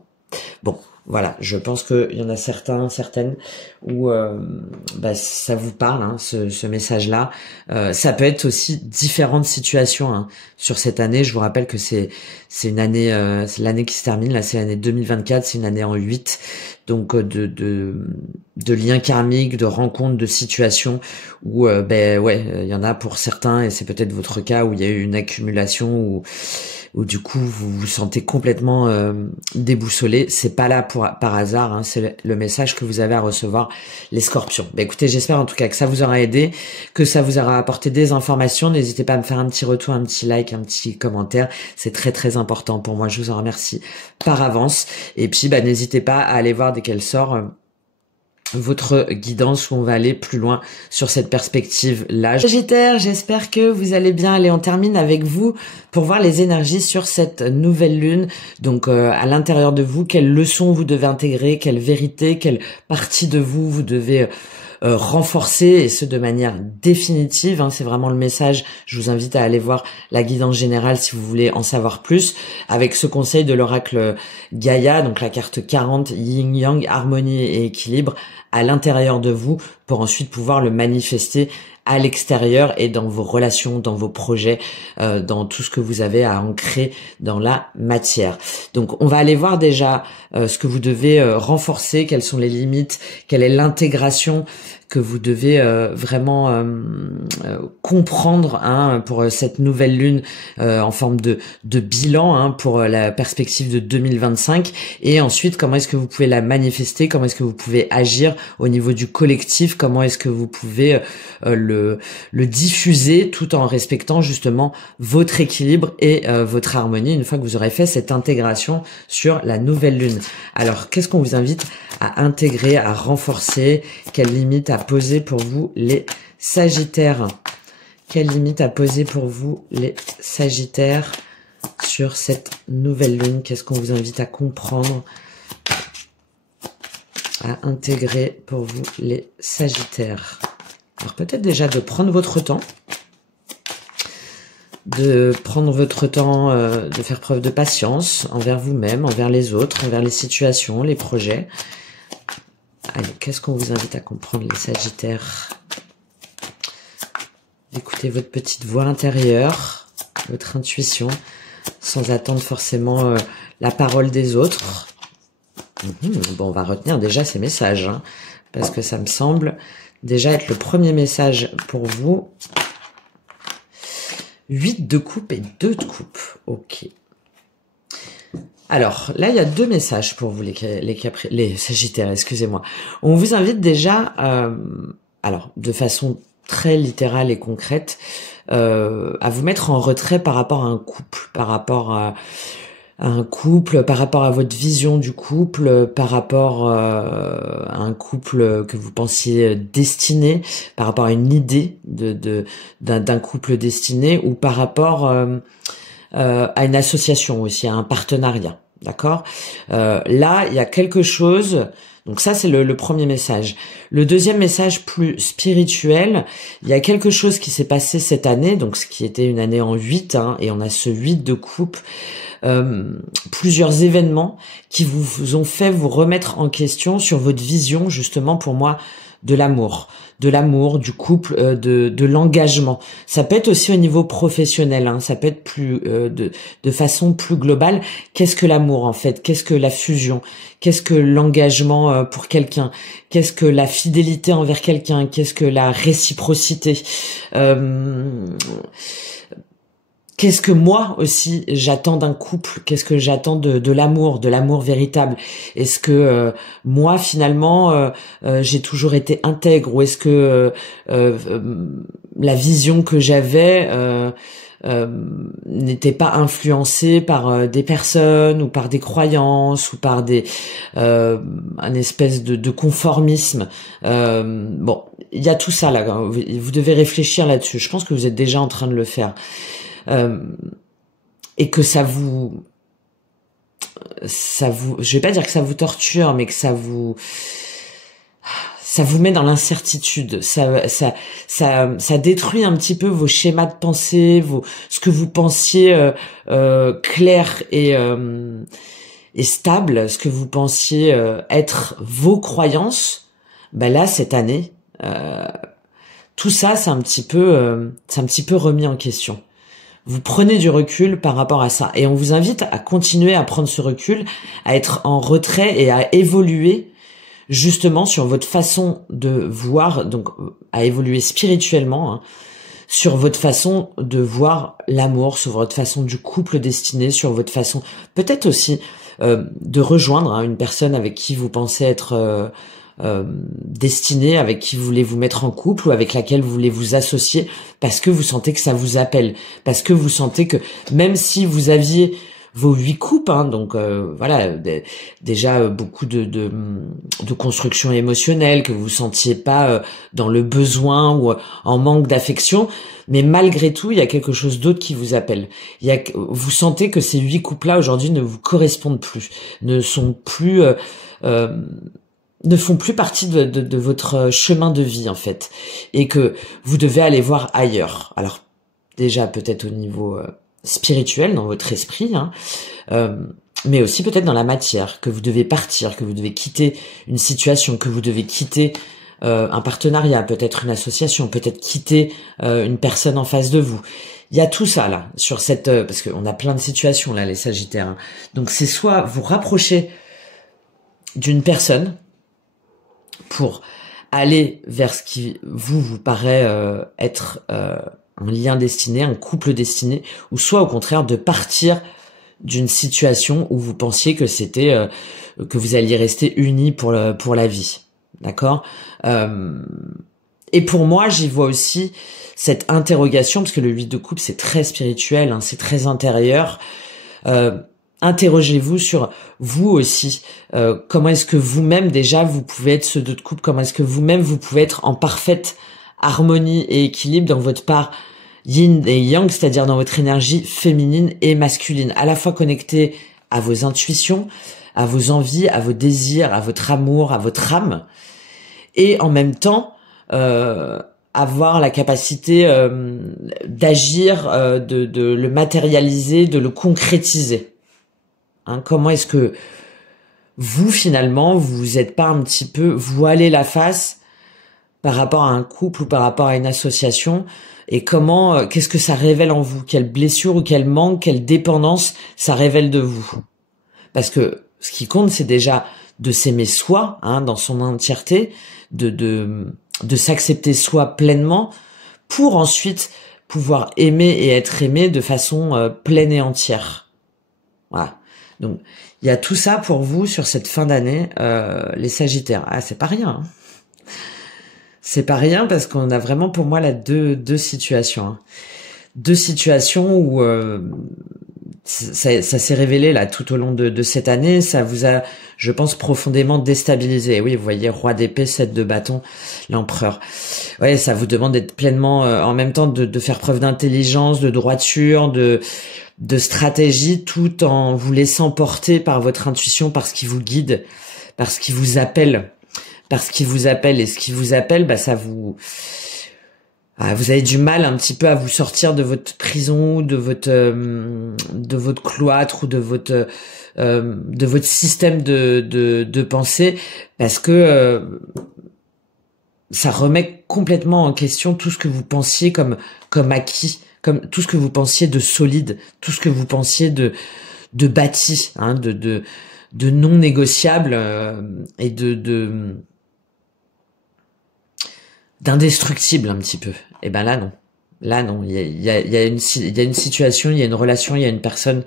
Bon, voilà, je pense qu'il y en a certaines où ça vous parle, hein, ce message-là. Ça peut être aussi différentes situations, hein, sur cette année. Je vous rappelle que c'est une année, c'est l'année qui se termine, là c'est l'année 2024, c'est une année en 8, donc de liens karmiques, de rencontres, de situations où il y en a pour certains, et c'est peut-être votre cas, où il y a eu une accumulation, où du coup vous vous sentez complètement déboussolé. C'est pas là par hasard, hein, c'est le message que vous avez à recevoir, les Scorpions. Écoutez, j'espère en tout cas que ça vous aura aidé, que ça vous aura apporté des informations. N'hésitez pas à me faire un petit retour, un petit like, un petit commentaire, c'est très très important pour moi. Je vous en remercie par avance. Et puis n'hésitez pas à aller voir dès qu'elle sort votre guidance, où on va aller plus loin sur cette perspective-là. Sagittaire, j'espère que vous allez bien. Allez, on termine avec vous pour voir les énergies sur cette nouvelle lune. Donc, à l'intérieur de vous, quelles leçons vous devez intégrer, quelle vérité, quelle partie de vous devez renforcer, et ce de manière définitive, hein, c'est vraiment le message. Je vous invite à aller voir la guidance générale si vous voulez en savoir plus, avec ce conseil de l'oracle Gaïa, donc la carte 40, Yin Yang, harmonie et équilibre à l'intérieur de vous, pour ensuite pouvoir le manifester à l'extérieur et dans vos relations, dans vos projets, dans tout ce que vous avez à ancrer dans la matière. Donc on va aller voir déjà ce que vous devez renforcer, quelles sont les limites, quelle est l'intégration que vous devez vraiment comprendre pour cette nouvelle lune en forme de bilan pour la perspective de 2025, et ensuite comment est-ce que vous pouvez la manifester, comment est-ce que vous pouvez agir au niveau du collectif, comment est-ce que vous pouvez le diffuser tout en respectant justement votre équilibre et votre harmonie une fois que vous aurez fait cette intégration sur la nouvelle lune. Alors qu'est-ce qu'on vous invite à intégrer, à renforcer, quelles limites à poser pour vous les Sagittaires? Quelles limites à poser pour vous les Sagittaires sur cette nouvelle lune? Qu'est-ce qu'on vous invite à comprendre, à intégrer pour vous les Sagittaires? Alors peut-être déjà de prendre votre temps, de faire preuve de patience envers vous-même, envers les autres, envers les situations, les projets. Allez, qu'est-ce qu'on vous invite à comprendre les Sagittaires? Écoutez votre petite voix intérieure, votre intuition, sans attendre forcément la parole des autres. Bon, on va retenir déjà ces messages, parce que ça me semble déjà être le premier message pour vous. 8 de coupe et 2 de coupe. Ok. Alors, là, il y a 2 messages pour vous, les Sagittaires, excusez-moi. On vous invite déjà, alors, de façon très littérale et concrète, à vous mettre en retrait par rapport à un couple, par rapport à votre vision du couple, par rapport à un couple que vous pensiez destiné, par rapport à une idée d'un couple destiné, ou par rapport à une association aussi, à un partenariat, d'accord? Là, il y a quelque chose. Donc ça, c'est le premier message. Le deuxième message plus spirituel, il y a quelque chose qui s'est passé cette année, donc ce qui était une année en 8, et on a ce 8 de coupe, plusieurs événements qui vous ont fait vous remettre en question sur votre vision, justement, pour moi, de l'amour, du couple, de l'engagement. Ça peut être aussi au niveau professionnel, ça peut être plus de façon plus globale. Qu'est-ce que l'amour en fait? Qu'est-ce que la fusion? Qu'est-ce que l'engagement pour quelqu'un? Qu'est-ce que la fidélité envers quelqu'un? Qu'est-ce que la réciprocité? Qu'est-ce que moi aussi j'attends d'un couple? Qu'est-ce que j'attends de l'amour véritable? Est-ce que moi finalement j'ai toujours été intègre, ou est-ce que la vision que j'avais n'était pas influencée par des personnes ou par des croyances ou par un espèce de conformisme? Bon, il y a tout ça là. Vous devez réfléchir là-dessus. Je pense que vous êtes déjà en train de le faire. Et que ça vous, je vais pas dire que ça vous torture, mais que ça vous met dans l'incertitude. Ça détruit un petit peu vos schémas de pensée, ce que vous pensiez clair et stable, ce que vous pensiez être vos croyances. Ben là, cette année, tout ça, c'est un petit peu remis en question. Vous prenez du recul par rapport à ça, et on vous invite à continuer à prendre ce recul, à être en retrait et à évoluer justement sur votre façon de voir, donc à évoluer spirituellement, sur votre façon de voir l'amour, sur votre façon du couple destiné, sur votre façon peut-être aussi de rejoindre une personne avec qui vous pensez être destiné, avec qui vous voulez vous mettre en couple, ou avec laquelle vous voulez vous associer, parce que vous sentez que ça vous appelle, parce que vous sentez que même si vous aviez vos 8 coupes, donc voilà, déjà beaucoup de construction émotionnelle, que vous sentiez pas dans le besoin ou en manque d'affection, mais malgré tout, il y a quelque chose d'autre qui vous appelle. Vous sentez que ces 8 coupes-là aujourd'hui ne vous correspondent plus, ne font plus partie de votre chemin de vie en fait, et que vous devez aller voir ailleurs. Alors déjà peut-être au niveau spirituel, dans votre esprit, mais aussi peut-être dans la matière, que vous devez partir, que vous devez quitter une situation, que vous devez quitter un partenariat, peut-être une association, peut-être quitter une personne en face de vous. Il y a tout ça là sur cette parce qu'on a plein de situations là les Sagittaires. Hein. Donc c'est soit vous rapprocher d'une personne pour aller vers ce qui vous paraît être un lien destiné, un couple destiné, ou soit au contraire de partir d'une situation où vous pensiez que c'était que vous alliez rester unis pour la vie, d'accord. Et pour moi, j'y vois aussi cette interrogation, parce que le 8 de coupe, c'est très spirituel, hein, c'est très intérieur. Interrogez-vous sur vous aussi. Comment est-ce que vous-même, déjà, vous pouvez être ce 2 de coupe? Comment est-ce que vous-même, vous pouvez être en parfaite harmonie et équilibre dans votre part yin et yang, c'est-à-dire dans votre énergie féminine et masculine, à la fois connectée à vos intuitions, à vos envies, à vos désirs, à votre amour, à votre âme, et en même temps avoir la capacité d'agir, de le matérialiser, de le concrétiser. Hein, comment est-ce que vous, finalement, vous êtes pas un petit peu voilé la face par rapport à un couple ou par rapport à une association, et comment, qu'est-ce que ça révèle en vous? Quelle blessure ou quel manque, quelle dépendance ça révèle de vous? Parce que ce qui compte, c'est déjà de s'aimer soi, hein, dans son entièreté, de s'accepter soi pleinement, pour ensuite pouvoir aimer et être aimé de façon pleine et entière. Voilà. Donc, il y a tout ça pour vous sur cette fin d'année, les Sagittaires. Ah, c'est pas rien. Hein. C'est pas rien parce qu'on a vraiment pour moi là deux situations. Hein. Deux situations où ça s'est révélé là tout au long de cette année. Ça vous a, je pense, profondément déstabilisé. Oui, vous voyez, roi d'épée, 7 de bâton, l'empereur. Ouais, ça vous demande d'être pleinement, en même temps, de faire preuve d'intelligence, de droiture, de stratégie, tout en vous laissant porter par votre intuition, par ce qui vous guide, par ce qui vous appelle. Parce qu'il vous appelle, et ce qui vous appelle, bah ça vous avez du mal un petit peu à vous sortir de votre prison, de votre cloître ou de votre système de pensée, parce que ça remet complètement en question tout ce que vous pensiez comme acquis, comme tout ce que vous pensiez de solide, tout ce que vous pensiez de bâti, hein, de non négociable et d'indestructible un petit peu. Et ben là non, il y a une situation, il y a une relation, il y a une personne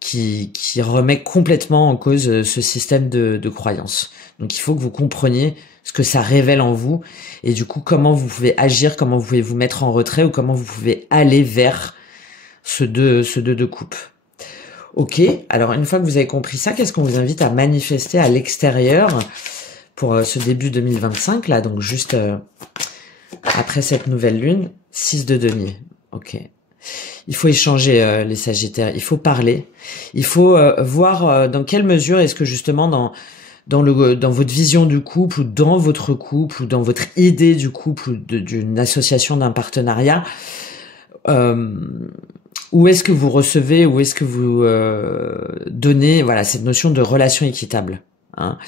qui remet complètement en cause ce système de croyance. Donc il faut que vous compreniez ce que ça révèle en vous, et du coup comment vous pouvez agir, comment vous pouvez vous mettre en retrait, ou comment vous pouvez aller vers ce 2 de coupe. Ok, alors une fois que vous avez compris ça, qu'est-ce qu'on vous invite à manifester à l'extérieur pour ce début 2025, là, donc juste après cette nouvelle lune? 6 de denier. Ok. Il faut échanger, les Sagittaires, il faut parler, il faut voir dans quelle mesure est-ce que justement dans votre vision du couple, ou dans votre couple, ou dans votre idée du couple, ou d'une association, d'un partenariat, où est-ce que vous recevez, où est-ce que vous donnez, voilà, cette notion de relation équitable, hein.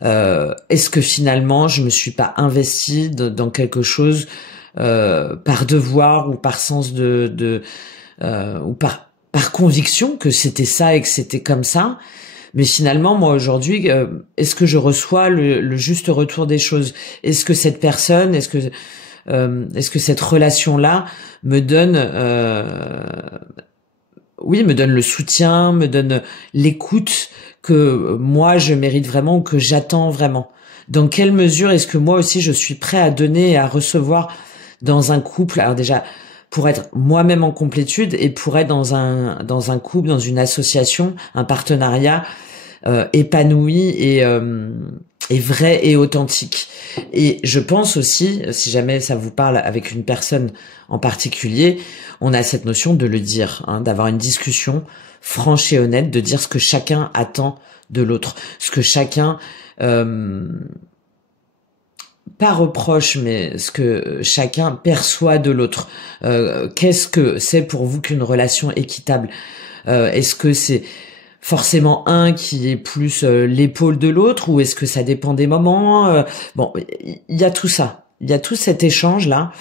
Est-ce que finalement je me suis pas investie dans quelque chose par devoir, ou par sens ou par conviction que c'était ça et que c'était comme ça, mais finalement moi aujourd'hui, est-ce que je reçois le juste retour des choses? Est-ce que cette personne, est-ce que cette relation là me donne me donne le soutien, me donne l'écoute que moi je mérite vraiment, ou que j'attends vraiment? Dans quelle mesure est-ce que moi aussi je suis prêt à donner et à recevoir dans un couple? Alors déjà, pour être moi-même en complétude, et pour être dans un couple, dans une association, un partenariat épanoui et vrai et authentique. Et je pense aussi, si jamais ça vous parle avec une personne en particulier, on a cette notion de le dire, hein, d'avoir une discussion franche et honnête, de dire ce que chacun attend de l'autre, ce que chacun, pas reproche, mais ce que chacun perçoit de l'autre. Qu'est-ce que c'est pour vous qu'une relation équitable? Est-ce que c'est... forcément un qui est plus l'épaule de l'autre, ou est-ce que ça dépend des moments? Bon, il y a tout ça. Il y a tout cet échange-là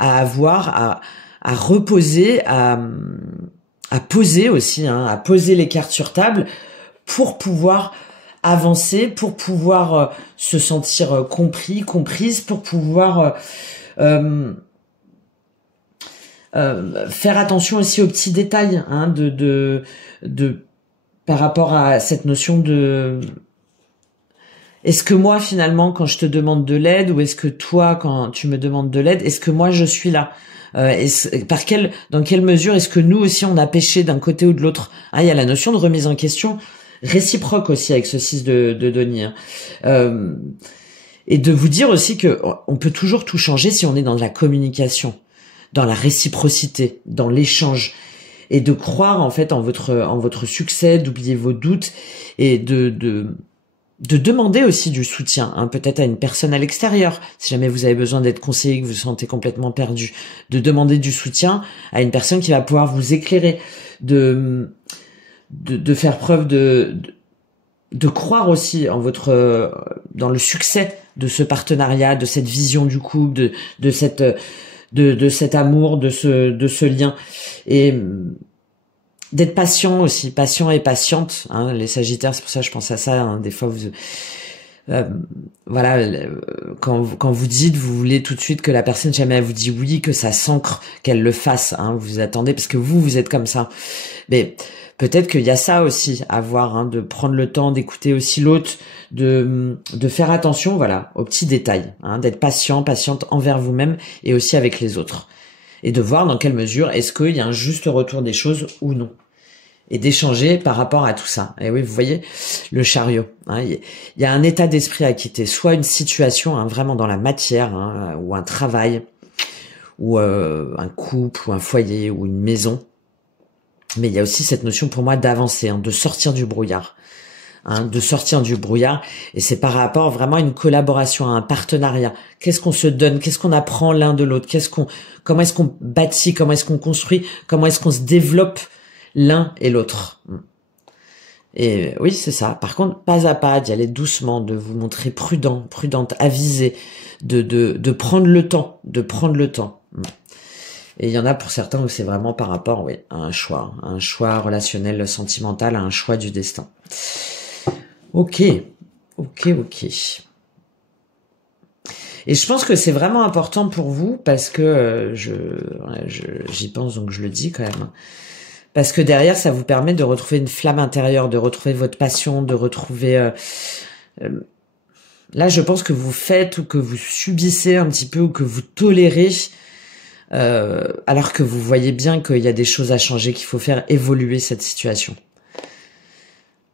à avoir, à reposer, à poser aussi, hein, à poser les cartes sur table pour pouvoir avancer, pour pouvoir se sentir compris, comprise, pour pouvoir faire attention aussi aux petits détails, hein, par rapport à cette notion de est-ce que moi finalement quand je te demande de l'aide, ou est-ce que toi quand tu me demandes de l'aide, est-ce que moi je suis là, dans quelle mesure est-ce que nous aussi on a péché d'un côté ou de l'autre, hein, il y a la notion de remise en question réciproque aussi avec ce 6 de denier, hein. Et de vous dire aussi que on peut toujours tout changer si on est dans la communication, dans la réciprocité, dans l'échange, et de croire en fait en votre succès, d'oublier vos doutes, et de demander aussi du soutien, hein, peut-être à une personne à l'extérieur, si jamais vous avez besoin d'être conseillé, que vous vous sentez complètement perdu, de demander du soutien à une personne qui va pouvoir vous éclairer, de faire preuve de croire aussi en dans le succès de ce partenariat, de cette vision du couple, de cet amour, de ce lien, et d'être patient aussi, patient et patiente, hein, les Sagittaires, c'est pour ça que je pense à ça, hein, des fois vous voilà, quand vous dites, vous voulez tout de suite que la personne, jamais elle vous dit oui, que ça s'ancre, qu'elle le fasse, hein, vous attendez parce que vous êtes comme ça. Mais peut-être qu'il y a ça aussi à voir, hein, de prendre le temps d'écouter aussi l'autre, de faire attention, voilà, aux petits détails, hein, d'être patiente envers vous-même et aussi avec les autres, et de voir dans quelle mesure est-ce qu'il y a un juste retour des choses ou non, et d'échanger par rapport à tout ça. Et oui, vous voyez le chariot, hein, il y a un état d'esprit à quitter, soit une situation, hein, vraiment dans la matière, hein, ou un travail, ou un couple, ou un foyer, ou une maison. Mais il y a aussi cette notion pour moi d'avancer, hein, de sortir du brouillard, hein, et c'est par rapport vraiment à une collaboration, à un partenariat. Qu'est-ce qu'on se donne, qu'est-ce qu'on apprend l'un de l'autre, comment est-ce qu'on bâtit, comment est-ce qu'on construit, comment est-ce qu'on se développe l'un et l'autre. Et oui, c'est ça. Par contre, pas à pas, d'y aller doucement, de vous montrer prudente, avisé, de prendre le temps, Et il y en a pour certains où c'est vraiment par rapport, oui, à un choix relationnel, sentimental, à un choix du destin. Ok. Et je pense que c'est vraiment important pour vous, parce que j'y pense, donc je le dis quand même. Parce que derrière, ça vous permet de retrouver une flamme intérieure, de retrouver votre passion, de retrouver... là, je pense que vous faites, ou que vous subissez un petit peu, ou que vous tolérez, alors que vous voyez bien qu'il y a des choses à changer, qu'il faut faire évoluer cette situation.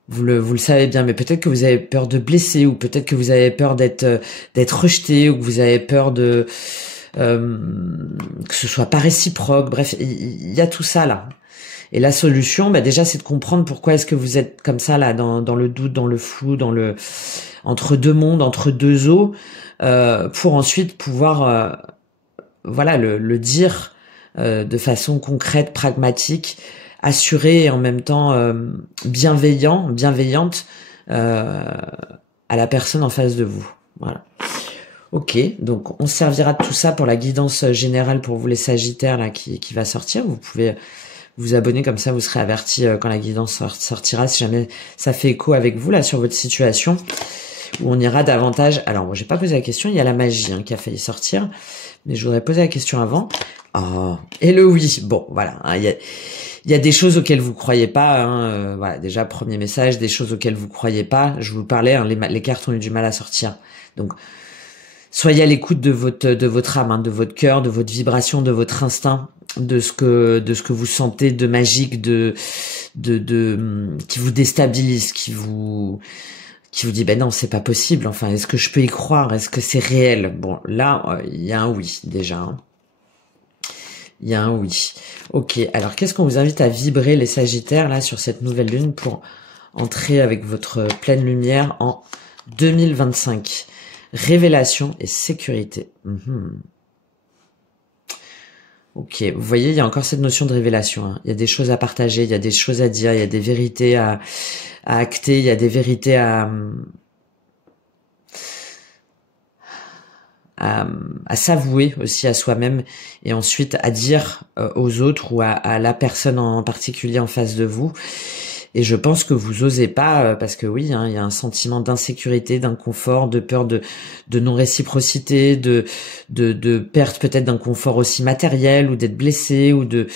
Vous le savez bien, mais peut-être que vous avez peur de blesser, ou peut-être que vous avez peur d'être rejeté, ou que vous avez peur que ce soit pas réciproque. Bref, il y a tout ça là. Et la solution, déjà, c'est de comprendre pourquoi est-ce que vous êtes comme ça là, dans le doute, dans le flou, entre deux mondes, entre deux eaux, pour ensuite pouvoir, voilà, le dire de façon concrète, pragmatique, assurée, et en même temps bienveillante à la personne en face de vous. Voilà. Ok, donc on se servira de tout ça pour la guidance générale pour vous les Sagittaires là qui va sortir. Vous pouvez vous abonner, comme ça vous serez averti quand la guidance sortira, si jamais ça fait écho avec vous là sur votre situation, où on ira davantage. Alors moi j'ai pas posé la question, il y a la magie qui a failli sortir, mais je voudrais poser la question avant. Oh, et le oui, bon voilà, il y a des choses auxquelles vous croyez pas, voilà, déjà premier message, des choses auxquelles vous croyez pas. Je vous parlais, les cartes ont eu du mal à sortir, donc soyez à l'écoute de votre âme, de votre cœur, de votre vibration, de votre instinct, de ce que vous sentez de magique, qui vous déstabilise, qui vous dit non, c'est pas possible, enfin, est-ce que je peux y croire, est-ce que c'est réel? Bon, là, il y a un oui déjà. Il y a un oui. Ok, alors qu'est-ce qu'on vous invite à vibrer les Sagittaires là sur cette nouvelle lune pour entrer avec votre pleine lumière en 2025? Révélation et sécurité. Ok, vous voyez, il y a encore cette notion de révélation. Hein. Il y a des choses à partager, il y a des choses à dire, il y a des vérités à acter, il y a des vérités à s'avouer aussi à soi-même et ensuite à dire aux autres ou à la personne en particulier en face de vous. Et je pense que vous osez pas parce que oui, hein, il y a un sentiment d'insécurité, d'inconfort, de peur de non-réciprocité, de perte peut-être d'un confort aussi matériel ou d'être blessé ou que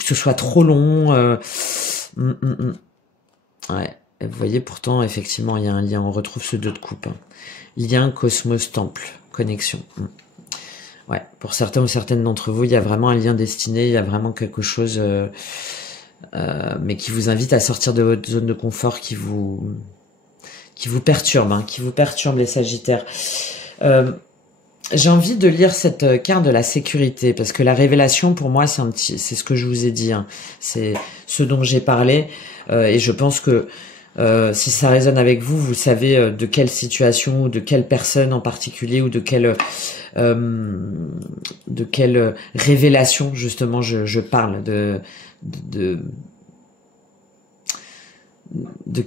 ce soit trop long. Ouais. Et vous voyez, pourtant, effectivement, il y a un lien. On retrouve ce 2 de coupe. Hein. Lien, cosmos, temple, connexion. Ouais. Pour certains ou certaines d'entre vous, il y a vraiment un lien destiné. Il y a vraiment quelque chose, mais qui vous invite à sortir de votre zone de confort, qui vous perturbe, hein, qui vous perturbe les Sagittaires. J'ai envie de lire cette carte de la sécurité parce que la révélation, pour moi, c'est ce que je vous ai dit. Hein. C'est ce dont j'ai parlé, et je pense que si ça résonne avec vous, vous savez de quelle situation ou de quelle personne en particulier ou de quelle révélation justement je parle de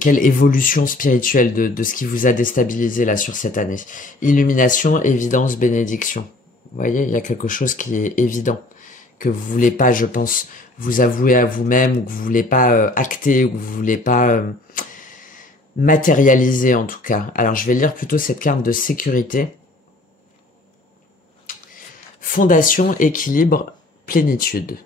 quelle évolution spirituelle de ce qui vous a déstabilisé là sur cette année. Illumination, évidence, bénédiction. Vous voyez, il y a quelque chose qui est évident que vous voulez pas, je pense, vous avouer à vous-même, ou que vous voulez pas acter, ou que vous voulez pas matérialiser en tout cas. Alors je vais lire plutôt cette carte de sécurité. Fondation, équilibre, plénitude.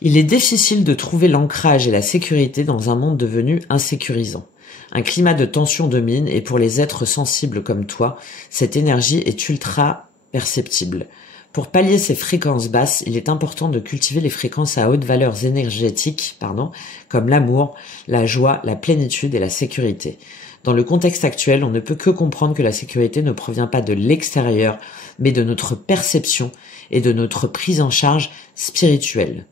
Il est difficile de trouver l'ancrage et la sécurité dans un monde devenu insécurisant. Un climat de tension domine et pour les êtres sensibles comme toi, cette énergie est ultra perceptible. Pour pallier ces fréquences basses, il est important de cultiver les fréquences à hautes valeurs énergétiques, comme l'amour, la joie, la plénitude et la sécurité. Dans le contexte actuel, on ne peut que comprendre que la sécurité ne provient pas de l'extérieur, mais de notre perception et de notre prise en charge spirituelle.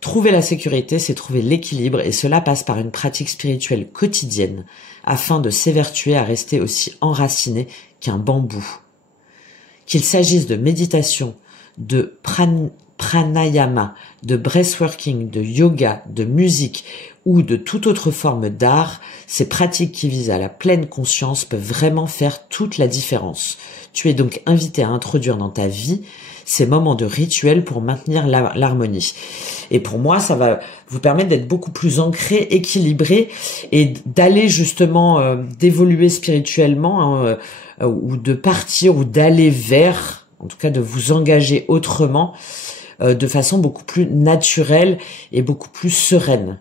Trouver la sécurité, c'est trouver l'équilibre et cela passe par une pratique spirituelle quotidienne afin de s'évertuer à rester aussi enraciné qu'un bambou. Qu'il s'agisse de méditation, de pranayama, de breathworking, de yoga, de musique ou de toute autre forme d'art, ces pratiques qui visent à la pleine conscience peuvent vraiment faire toute la différence. Tu es donc invité à introduire dans ta vie ces moments de rituel pour maintenir l'harmonie. Et pour moi, ça va vous permettre d'être beaucoup plus ancré, équilibré et d'aller justement, d'évoluer spirituellement ou de partir ou d'aller vers, en tout cas de vous engager autrement, de façon beaucoup plus naturelle et beaucoup plus sereine.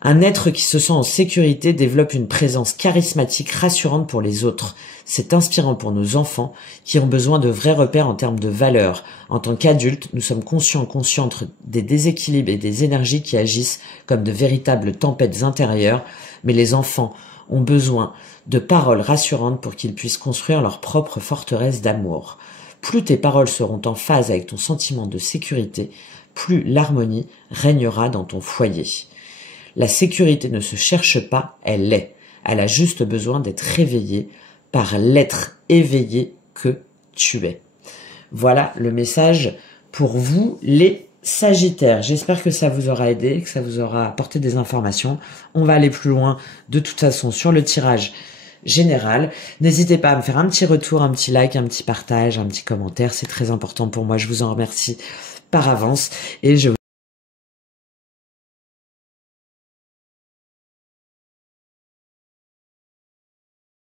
Un être qui se sent en sécurité développe une présence charismatique rassurante pour les autres. C'est inspirant pour nos enfants qui ont besoin de vrais repères en termes de valeurs. En tant qu'adultes, nous sommes conscientes des déséquilibres et des énergies qui agissent comme de véritables tempêtes intérieures, mais les enfants ont besoin de paroles rassurantes pour qu'ils puissent construire leur propre forteresse d'amour. Plus tes paroles seront en phase avec ton sentiment de sécurité, plus l'harmonie régnera dans ton foyer. La sécurité ne se cherche pas, elle l'est. Elle a juste besoin d'être réveillée par l'être éveillé que tu es. Voilà le message pour vous, les Sagittaires. J'espère que ça vous aura aidé, que ça vous aura apporté des informations. On va aller plus loin de toute façon sur le tirage général. N'hésitez pas à me faire un petit retour, un petit like, un petit partage, un petit commentaire. C'est très important pour moi. Je vous en remercie par avance et je